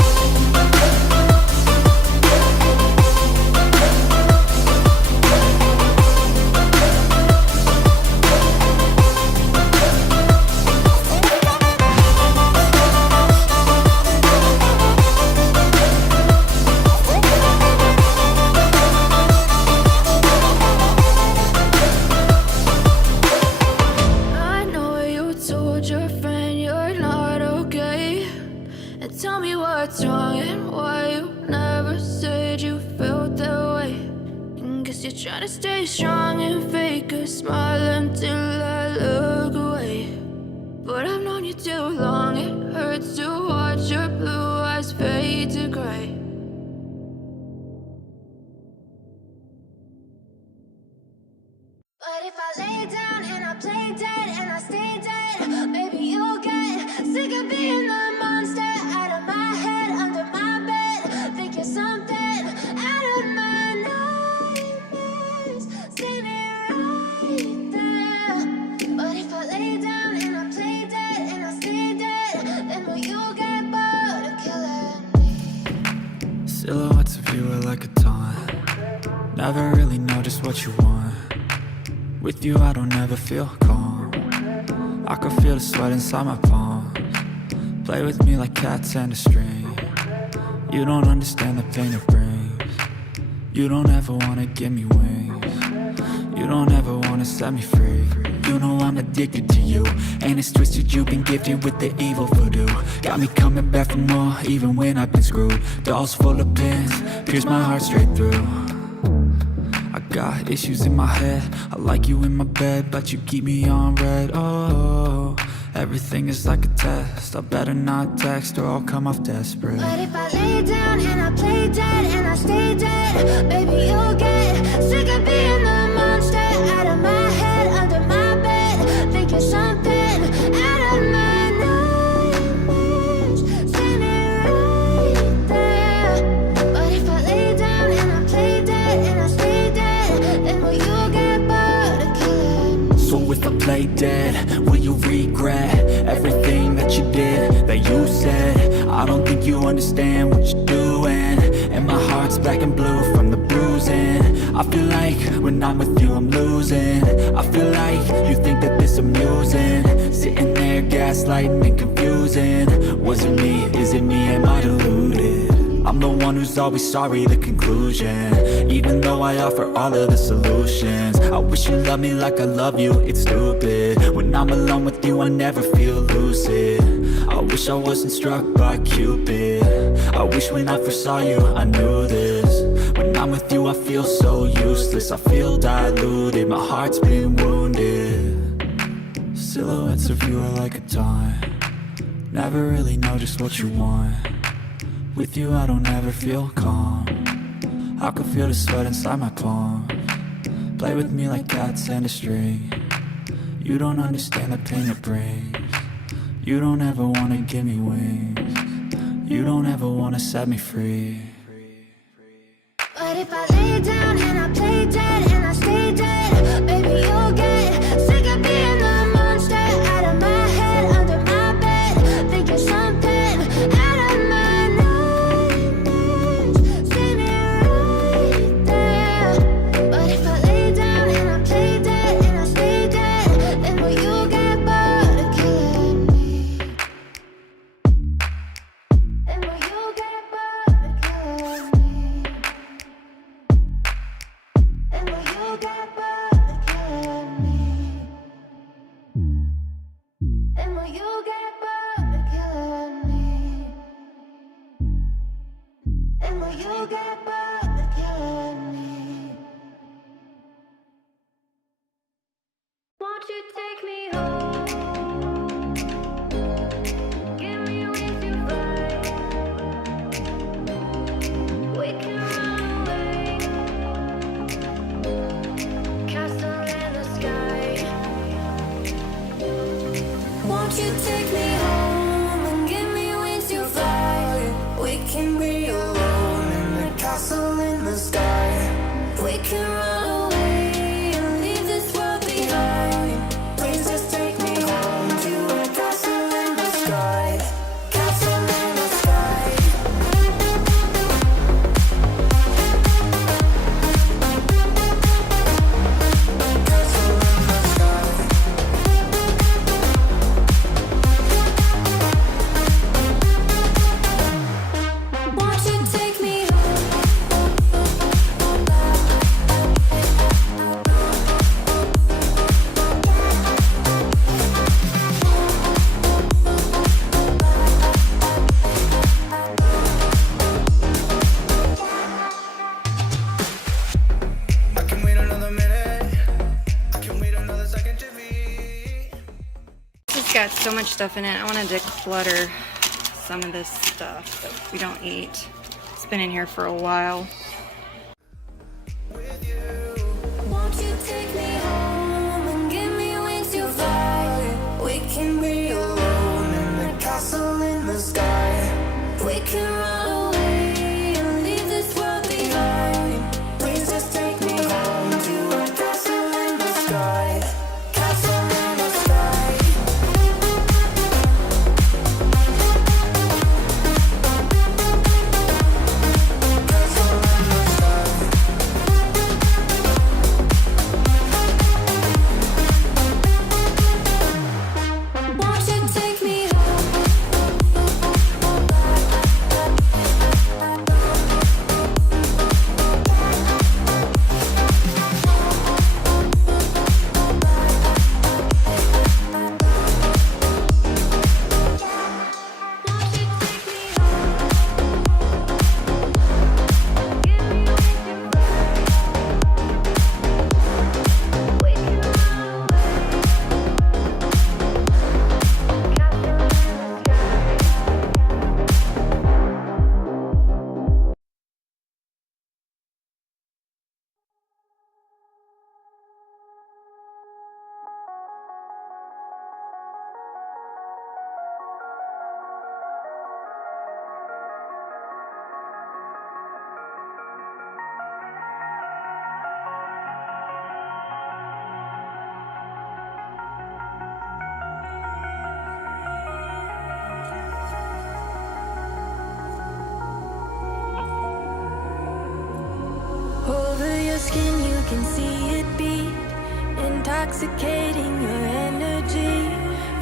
What's wrong and why you never said you felt that way? And guess you're trying to stay strong and fake a smile until I look away. but I've known you too long. It hurts to watch your blue eyes fade to gray. But if I lay down and I play dead and I stay dead, maybe you'll get sick of being the monster out of my head, under my bed. Think you're something out of my nightmares, standing right there. But if I lay down and I play dead and I stay dead, then will you get bored of killing me? Silhouettes of you are like a taunt. Never really know just what you want. With you I don't ever feel calm. I can feel the sweat inside my palms. Play with me like cats and a string. You don't understand the pain it brings. You don't ever wanna give me wings. You don't ever wanna set me free. You know I'm addicted to you, and it's twisted, you've been gifted with the evil voodoo. Got me coming back for more, even when I've been screwed. Dolls full of pins, pierce my heart straight through. I got issues in my head, I like you in my bed, but you keep me on red. Oh, everything is like a test, I better not text or I'll come off desperate. But if I lay down and I play dead and I stay dead, maybe you'll get sick of being the monster out of my head, under my bed. Think you're something out of my nightmares, standing right there. But if I lay down and I play dead and I stay dead, then will you get bored of killing me? So if I play dead, will you regret everything that you did, that you said? I don't think you understand what you're doing, and my heart's black and blue from the bruising. I feel like when I'm with you I'm losing. I feel like you think that this amusing, sitting there gaslighting and confusing. Was it me? Is it me? Am I deluded? I'm the one who's always sorry, the conclusion, even though I offer all of the solutions. I wish you loved me like I love you, it's stupid. When I'm alone with you I never feel lucid. I wish I wasn't struck by Cupid. I wish when I first saw you I knew this. When I'm with you I feel so useless, I feel diluted, my heart's been wounded. Silhouettes of you are like a taunt. Never really know just what you want. With you I don't ever feel calm. I can feel the sweat inside my palms. Play with me like cats and a string. You don't understand the pain it brings. You don't ever wanna give me wings. You don't ever wanna set me free. But if I lay down and I play dead and I stay dead, maybe you'll get sick of being the monster out of my head, under my bed. Think you're something out of my nightmares, standing right there. But if I lay down and I play dead and I stay dead, then will you get bored of killing me? Then will you get bored of killing me? And will you get bored of killing me? And will you get bored of killing me? And will you get bored of killing me? Won't you take me home? Give me a reason fly. We can run away. Castle in the sky. Won't you take me home and give me wings to fly? We can be alone in the castle got so much stuff in it. I want to declutter some of this stuff that we don't eat. It's been in here for a while. Won't you take me home and give me wings to fly? We can be alone in the castle in the sky. We can run away and leave this world behind. Please just take me home to a castle in the sky. Castle in the sky. Castle in the sky. Won't you take me over your skin, you can see it beat, intoxicating your energy.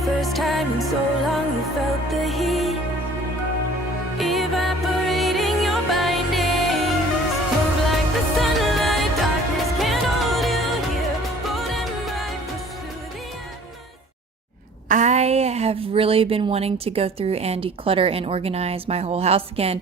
First time in so long you felt the heat, evaporating your bindings. Move like the sunlight, darkness can't hold you here. Bold and bright, push through the atmosphere. I have really been wanting to go through and declutter and organize my whole house again.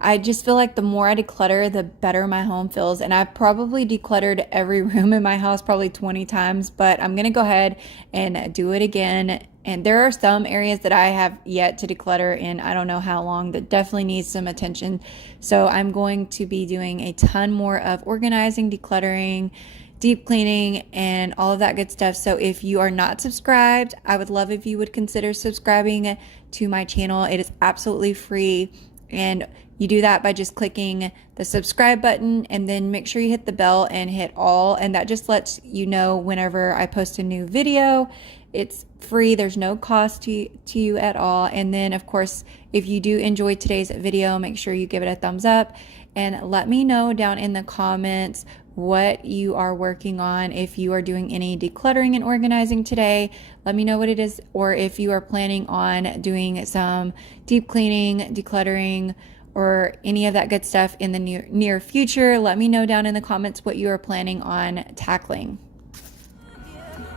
I just feel like the more I declutter, the better my home feels. And I've probably decluttered every room in my house probably 20 times, but I'm going to go ahead and do it again. And there are some areas that I have yet to declutter in I don't know how long that definitely needs some attention. So I'm going to be doing a ton more of organizing, decluttering, deep cleaning, and all of that good stuff. So if you are not subscribed, I would love if you would consider subscribing to my channel. It is absolutely free, and you do that by just clicking the subscribe button, and then make sure you hit the bell and hit all, and that just lets you know whenever I post a new video. It's free, there's no cost to you at all. And then of course, if you do enjoy today's video, make sure you give it a thumbs up, and let me know down in the comments what you are working on. If you are doing any decluttering and organizing today, let me know what it is, or if you are planning on doing some deep cleaning, decluttering, or any of that good stuff in the near future. Let me know down in the comments what you are planning on tackling.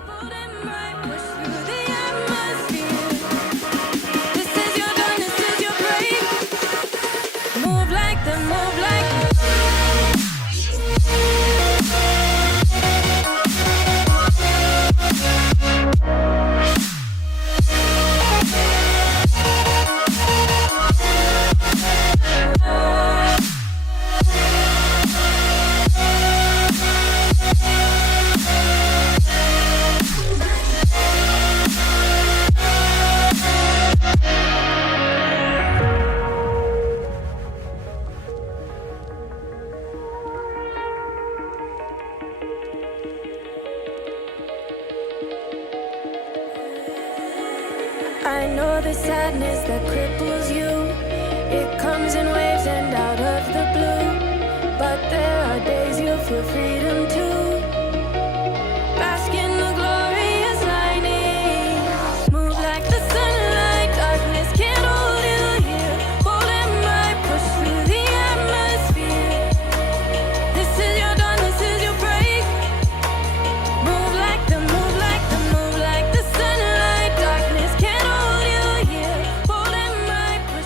Bold and bright, push through the atmosphere. This is your dawn, this is your break. Move like the move like. I know the sadness that cripples you. It comes in waves and out of the blue. But there are days you feel freedom too. Bask in the glorious lightning. Move like the sunlight, darkness can't hold you here. Bold and bright, push through the atmosphere. This is your dawn, this is your break. Move like the move like the move like the sunlight, darkness can't hold you here. Bold and bright, push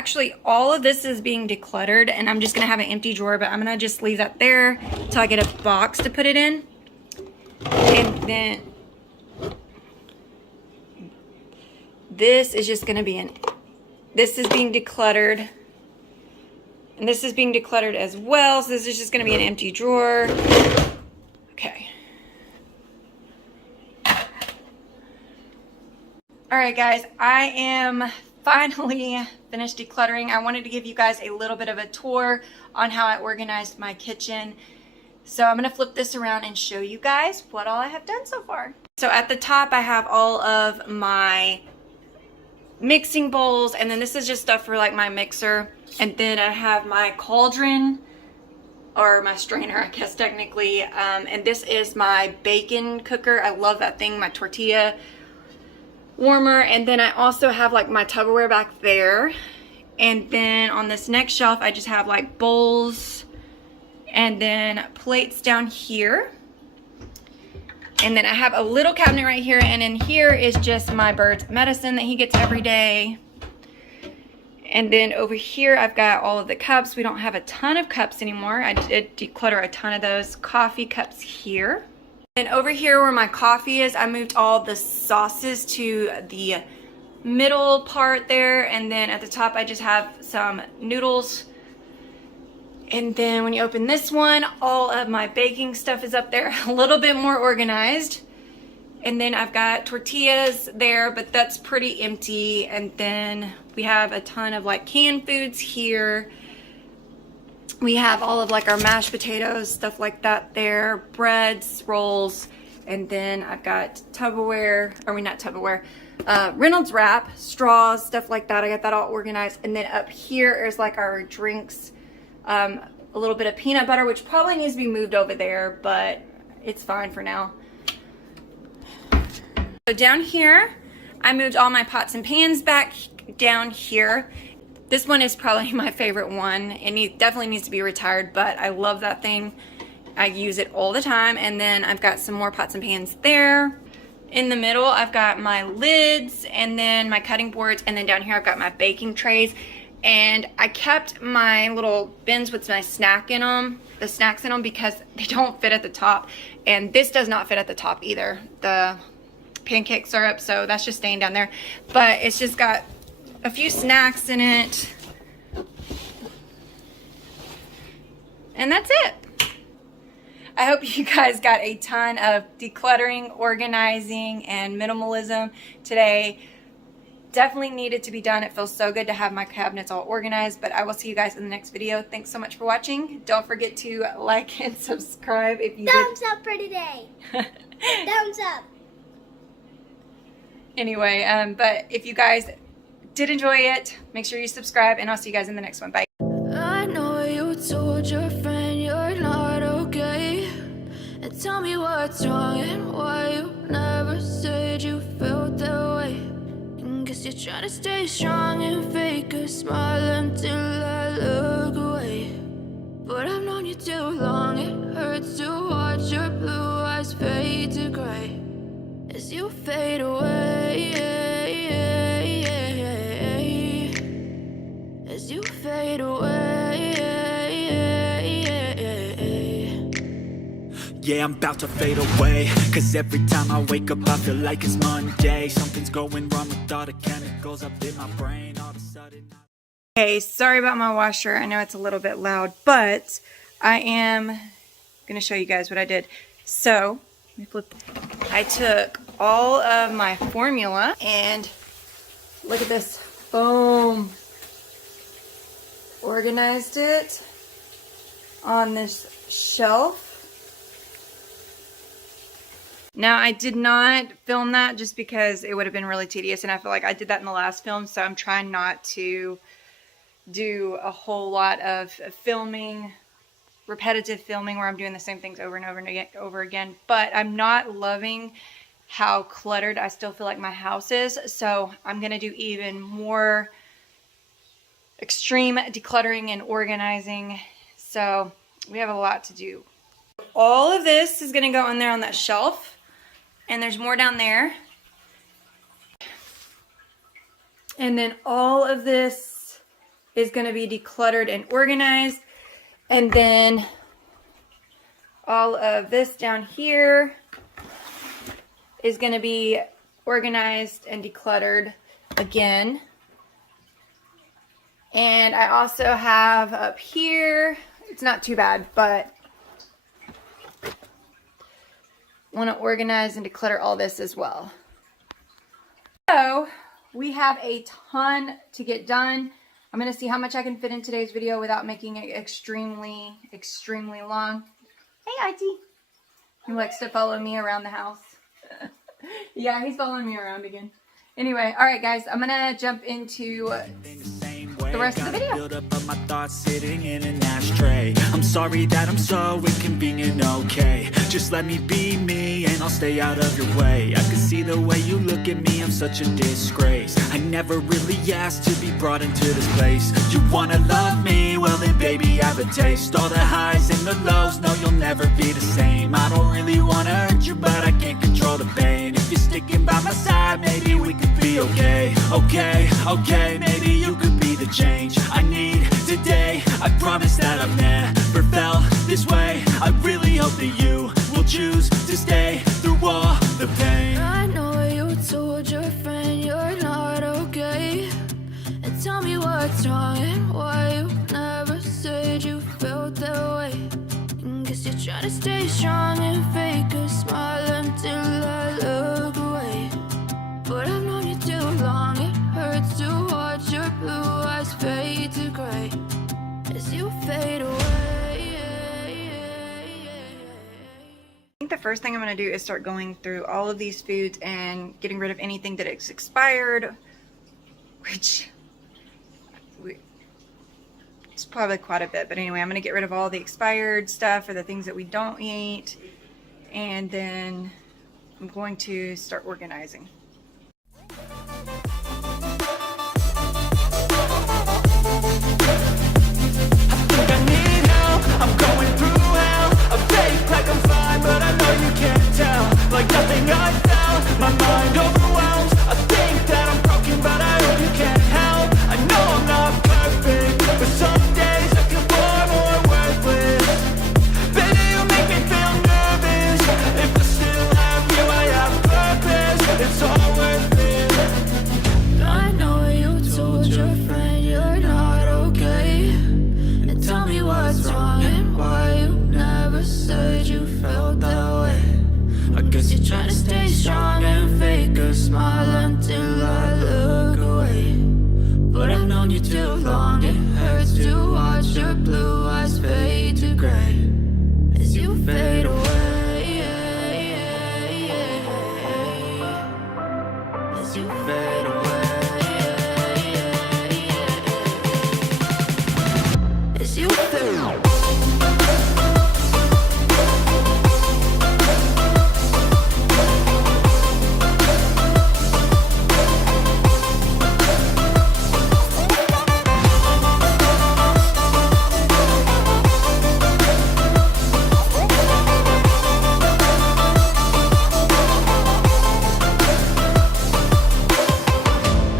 actually all of this is being decluttered, and I'm just gonna have an empty drawer, but I'm gonna just leave that there till I get a box to put it in. And then this is just gonna be this is being decluttered, and this is being decluttered as well, so this is just gonna be an empty drawer. Okay. Alright guys, I am finally finished decluttering. I wanted to give you guys a little bit of a tour on how I organized my kitchen. So I'm going to flip this around and show you guys what all I have done so far. So at the top I have all of my mixing bowls, and then this is just stuff for like my mixer. And then I have my cauldron, or my strainer I guess technically. And this is my bacon cooker. I love that thing, my tortilla warmer. And then I also have like my Tupperware back there, and then on this next shelf I just have like bowls and then plates down here, and then I have a little cabinet right here, and in here is just my bird's medicine that he gets every day. And then over here I've got all of the cups. We don't have a ton of cups anymore. I did declutter a ton of those. Coffee cups here. And over here where my coffee is, I moved all the sauces to the middle part there, and then at the top I just have some noodles. And then when you open this one, all of my baking stuff is up there, a little bit more organized. And then I've got tortillas there, but that's pretty empty. And then we have a ton of like canned foods here. We have all of like our mashed potatoes, stuff like that there, breads, rolls, and then I've got Tupperware, not Tupperware, Reynolds wrap, straws, stuff like that. I got that all organized. And then up here is like our drinks, a little bit of peanut butter, which probably needs to be moved over there, but it's fine for now. So down here, I moved all my pots and pans back down here. This one is probably my favorite one, and it definitely needs to be retired, but I love that thing. I use it all the time. And then I've got some more pots and pans there. In the middle, I've got my lids, and then my cutting boards, and then down here I've got my baking trays. And I kept my little bins with my snacks in them, because they don't fit at the top. And this does not fit at the top either, the pancake syrup, so that's just staying down there. But it's just got a few snacks in it, and that's it. I hope you guys got a ton of decluttering, organizing, and minimalism today. Definitely needed to be done. It feels so good to have my cabinets all organized, but I will see you guys in the next video. Thanks so much for watching. Don't forget to like and subscribe if you Thumbs up for today. Thumbs up. Anyway, but if you guys did enjoy it, make sure you subscribe, and I'll see you guys in the next one. Bye. I know you told your friend you're not okay, and tell me what's wrong and why you never said you felt that way. And guess you're trying to stay strong and fake a smile until I look away. But I've known you too long, it hurts to watch your blue eyes fade to gray as you fade away, as you fade away. Yeah, I'm about to fade away, cause every time I wake up I feel like it's Monday. Something's going wrong with all the chemicals up in my brain. All of a sudden Hey, sorry about my washer. I know it's a little bit loud, but I am gonna show you guys what I did. So, let me flip. I took all of my formula and look at this. Boom. Organized it on this shelf. Now, I did not film that just because it would have been really tedious, and I feel like I did that in the last film, so I'm trying not to do a whole lot of filming, repetitive filming where I'm doing the same things over and over and over again. But I'm not loving how cluttered I still feel like my house is, so I'm going to do even more extreme decluttering and organizing. So we have a lot to do. All of this is going to go in there on that shelf, and there's more down there. And then all of this is going to be decluttered and organized. And then all of this down here is going to be organized and decluttered again. And I also have up here, it's not too bad, but want to organize and declutter all this as well. So we have a ton to get done. I'm going to see how much I can fit in today's video without making it extremely long. Hey, IT. He likes to follow me around the house. Yeah, he's following me around again. Anyway, all right, guys, I'm going to jump into the rest of the video. Build up of my thoughts sitting in an ashtray. I'm sorry that I'm so inconvenient, okay? Just let me be me and I'll stay out of your way. I can see the way you look at me, I'm such a disgrace. I never really asked to be brought into this place. You wanna love me? Well then baby, have a taste. All the highs and the lows, no you'll never be the same. I don't really wanna hurt you, but I can't control the pain. If you're sticking by my side, maybe we could be okay. Okay, maybe you could be the change I need today. I promise that I've never felt this way. I really hope that you will choose to stay through all the pain. I know you told your friend you're not okay, and tell me what's wrong and why you never said you felt that way. And guess you're trying to stay strong and fake a smile until I look away. But I've known you too long, it hurts to watch your blue eyes fade to gray as you fade away. I think the first thing I'm going to do is start going through all of these foods and getting rid of anything that is expired, which it's probably quite a bit, but anyway, I'm going to get rid of all the expired stuff or the things that we don't eat, and then I'm going to start organizing. I'm going through hell. I fake like I'm fine, but I know you can't tell. Like nothing I felt, my mind overwhelms. I think that I'm broken, but I hope you can't help. I know I'm not perfect, but some days I feel far more worthless. Baby, you make me feel nervous. If I still have you, I have purpose. It's all worth it. I know you told your friend you're not okay, and tell me what's wrong and why you never said you felt that way. I guess you're trying to stay strong and fake a smile until I look away. But I've known you too long, it hurts to watch your blue eyes fade to gray as you fade away. As you fade away. As you fade away.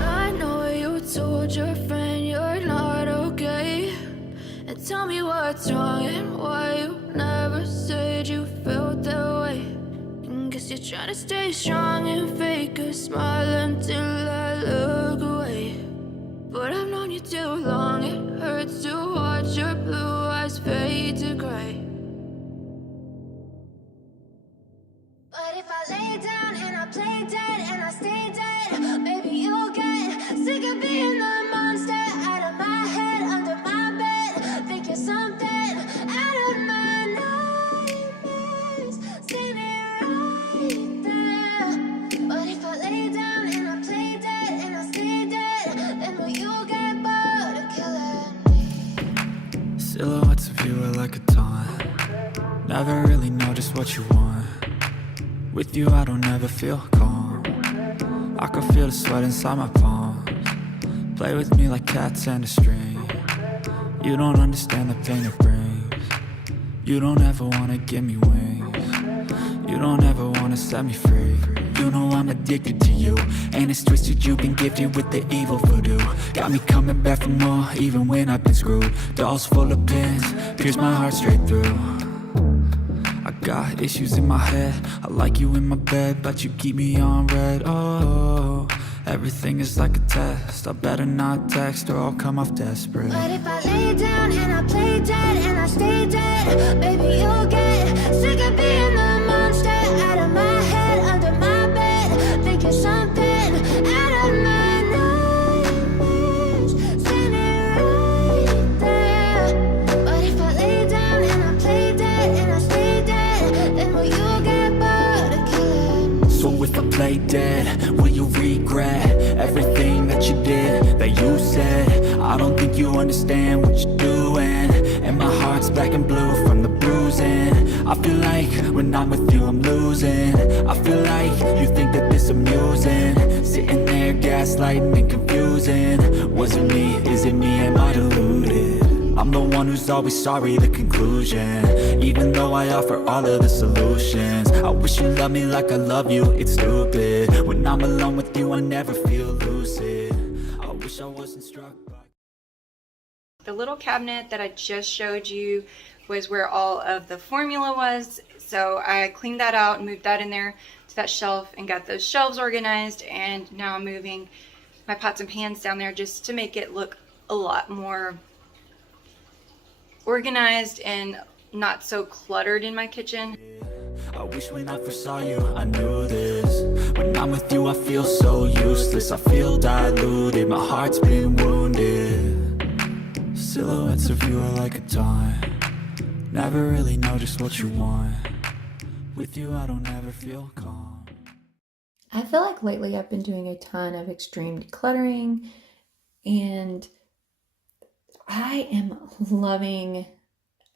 I know you told your friend you're not okay, and tell me what's wrong and why you never said you felt that way. And guess you're trying to stay strong and fake a smile until I look away. But I've known you too long, it hurts to watch your blue eyes fade to gray. But if I lay down and I play dead and I stay dead, maybe you'll get sick of being the monster out of my head, under my bed. Think you're something out of my nightmares, standing right there. But if I lay down and I play dead and I stay dead, then will you get bored of killing me? Silhouettes of you are like a taunt. Never really know just what you want. With you I don't ever feel calm. I can feel the sweat inside my palms. Play with me like cats and a string. You don't understand the pain it brings. You don't ever wanna give me wings. You don't ever wanna set me free. You know I'm addicted to you, and it's twisted, you've been gifted with the evil voodoo. Got me coming back for more, even when I've been screwed. Dolls full of pins, pierce my heart straight through. I got issues in my head, I like you in my bed, but you keep me on red. Oh, everything is like a test, I better not text or I'll come off desperate. But if I lay down and I play dead and I stay dead, baby, you'll get sick of being the monster out of my head, under my bed, thinking something out of my nightmares, standing right there. But if I lay down and I play dead and I stay dead, then will you get bored of killing me? So if I play dead, will you regret everything that you did, that you said? I don't think you understand what you're doing, and my heart's black and blue from the bruising. I feel like when I'm with you I'm losing. I feel like you think that this amusing, sitting there gaslighting and confusing. Was it me? Is it me? Am I deluded? I'm the one who's always sorry, the conclusion, even though I offer all of the solutions. I wish you loved me like I love you, it's stupid. When I'm alone with you I never feel lucid. I wish I wasn't struck by... The little cabinet that I just showed you was where all of the formula was. So I cleaned that out and moved that in there to that shelf and got those shelves organized. And now I'm moving my pots and pans down there just to make it look a lot more organized and not so cluttered in my kitchen. I wish when I first saw you I knew this. When I'm with you I feel so useless, I feel diluted, my heart's been wounded. Silhouettes of you are like a taunt, never really know just what you want. With you I don't ever feel calm. I feel like lately I've been doing a ton of extreme decluttering, and I am loving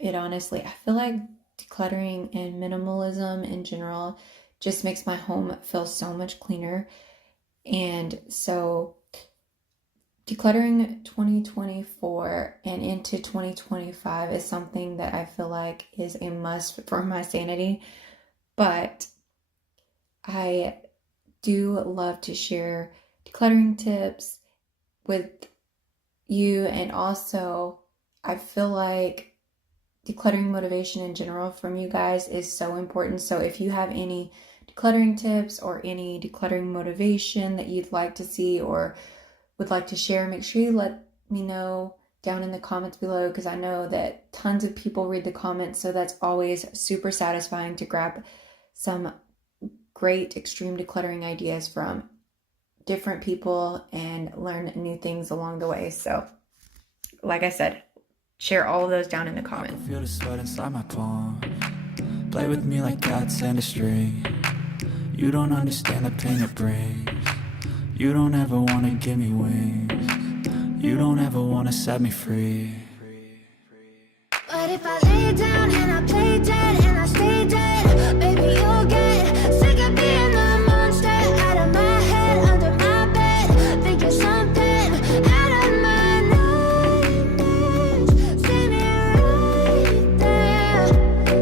it, honestly. I feel like decluttering and minimalism in general just makes my home feel so much cleaner. And so decluttering 2024 and into 2025 is something that I feel like is a must for my sanity. But I do love to share decluttering tips with you, and also I feel like decluttering motivation in general from you guys is so important. So if you have any decluttering tips or any decluttering motivation that you'd like to see or would like to share, make sure you let me know down in the comments below, because I know that tons of people read the comments, so that's always super satisfying to grab some great extreme decluttering ideas from different people and learn new things along the way. So like I said, share all of those down in the comments. I can feel the sweat inside my palm, play with me like cats and a string. You don't understand the pain it brings. You don't ever wanna give me wings. You don't ever wanna set me free. But if I lay down and I play dead and I stay dead, baby, you'll get sick of being the monster out of my head, under my bed, thinking something out of my nightmares, standing right there.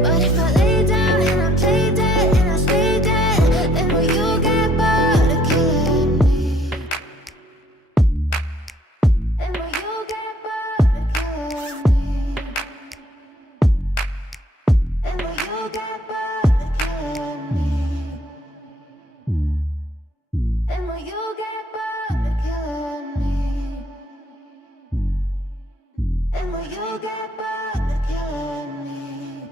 But if I lay down and I play dead and I stay dead, then will you get bored of killing me? Then will you get bored of killing me? And will you get bored of killing me? And will you get bored of killing me? And will you get bored of killing me?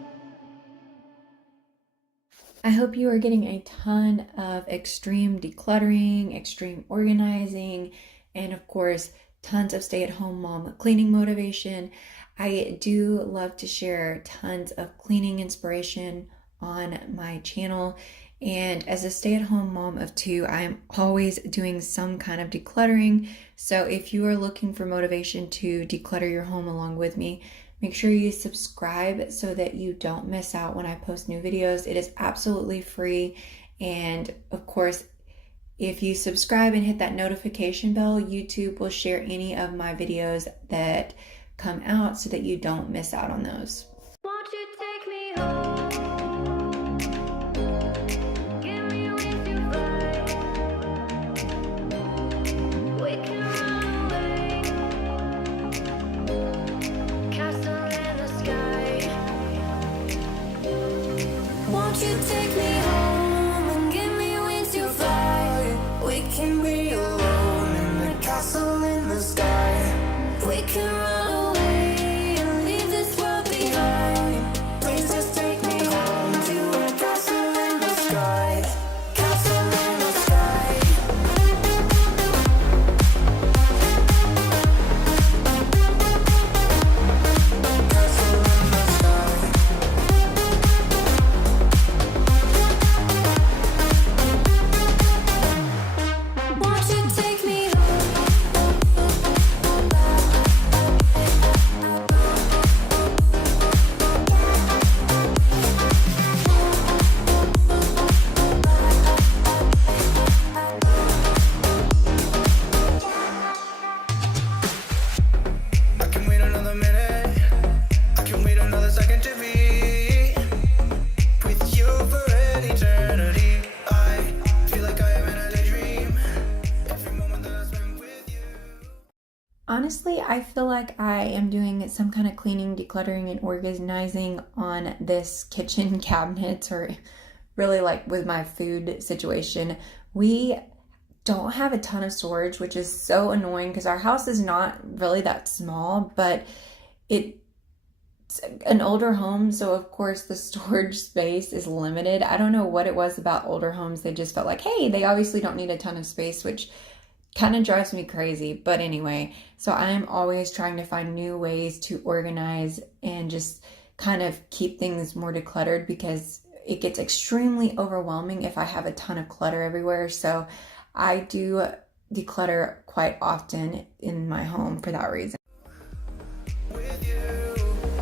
I hope you are getting a ton of extreme decluttering, extreme organizing, and of course, tons of stay-at-home mom cleaning motivation. I do love to share tons of cleaning inspiration on my channel. And as a stay-at-home mom of two, I am always doing some kind of decluttering. So if you are looking for motivation to declutter your home along with me, make sure you subscribe so that you don't miss out when I post new videos. It is absolutely free. And of course, if you subscribe and hit that notification bell, YouTube will share any of my videos that come out so that you don't miss out on those. Won't you take me home? Give me with you, Honestly, I feel like I am doing some kind of cleaning, decluttering, and organizing on this kitchen cabinets, or really like with my food situation. We don't have a ton of storage, which is so annoying because our house is not really that small, but it's an older home, so of course the storage space is limited. I don't know what it was about older homes. They just felt like, hey, they obviously don't need a ton of space, which kind of drives me crazy. But anyway, so I am always trying to find new ways to organize and just kind of keep things more decluttered, because it gets extremely overwhelming if I have a ton of clutter everywhere. So I do declutter quite often in my home for that reason.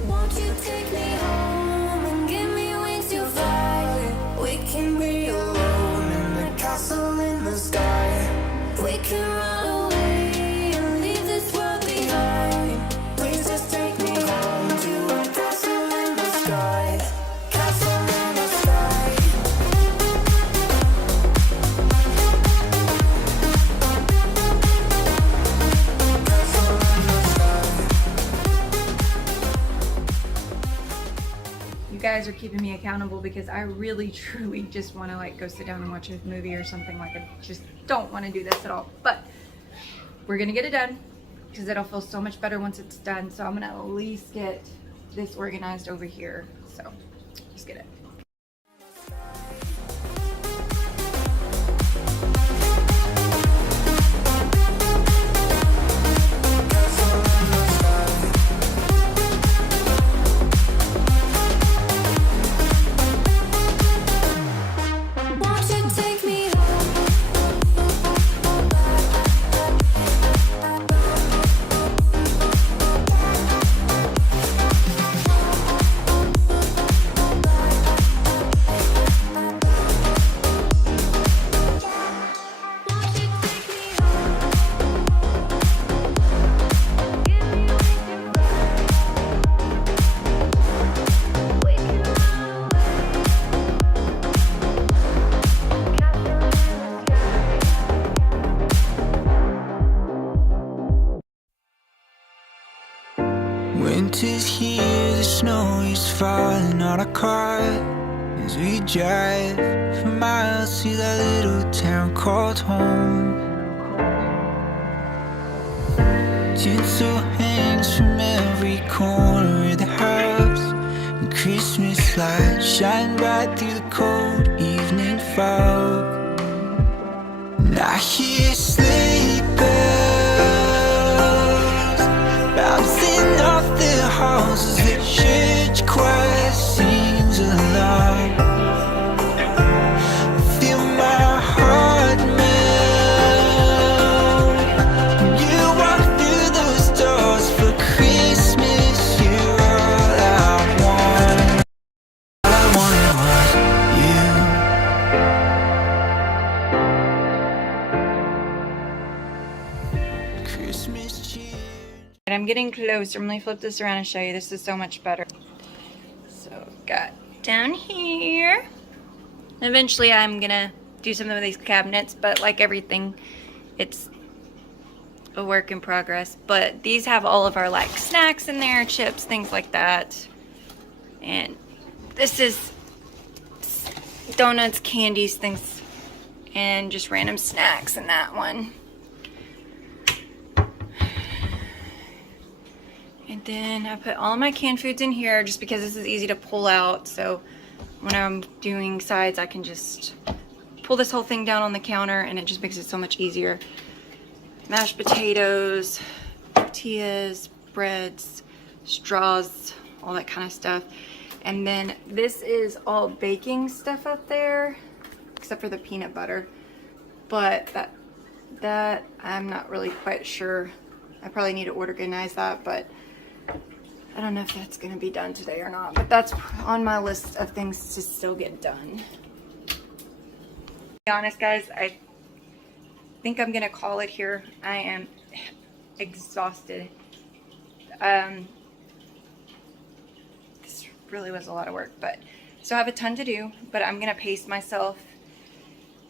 Won't you take me home and give me wings to fly? We can be alone in the castle in the sky. We can run away and leave this world behind. Please just take me home to a castle in the sky. Castle in the sky. Castle in the sky. You guys are keeping me accountable because I really truly just want to like go sit down and watch a movie or something. Like, I just don't want to do this at all, but we're gonna get it done because it'll feel so much better once it's done. So I'm gonna at least get this organized over here. So let's get it. Won't you take me home? Won't you take me home? Give me wings to fly. We can run away. Castle in the sky. Winter's here, the snow is falling on our car as we drive for miles to that little town called home. Tinsel hangs from every corner of the house, and Christmas lights shine bright through the cold evening fog. And I hear sleigh bells bouncing off the halls as the church choir sings along. Feel my heart melt when you walk through those doors for Christmas. You're all I want. All I wanted was you. Christmas cheer. And I'm getting closer. I'm gonna flip this around and show you. This is so much better. So got down here. Eventually I'm gonna do something with these cabinets, but like everything, it's a work in progress. But these have all of our like snacks in there, chips, things like that. And this is donuts, candies, things, and just random snacks in that one. And then I put all of my canned foods in here just because this is easy to pull out. So when I'm doing sides, I can just pull this whole thing down on the counter and it just makes it so much easier. Mashed potatoes, tortillas, breads, straws, all that kind of stuff. And then this is all baking stuff up there, except for the peanut butter. But that I'm not really quite sure. I probably need to organize that, but I don't know if that's gonna be done today or not, but that's on my list of things to still get done. To be honest, guys, I think I'm gonna call it here. I am exhausted. This really was a lot of work, but so I have a ton to do, but I'm gonna pace myself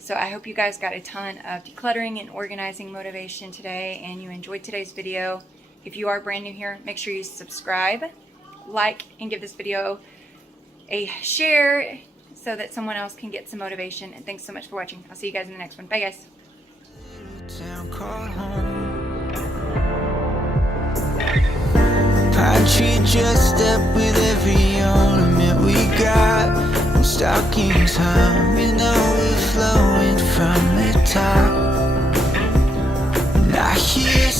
So I hope you guys got a ton of decluttering and organizing motivation today, and you enjoyed today's video. If you are brand new here, make sure you subscribe, like, and give this video a share so that someone else can get some motivation. And thanks so much for watching. I'll see you guys in the next one. Bye, guys. Town called home. Pine tree dressed up with every ornament we got, and stockings hung with overflowing from the top. And I hear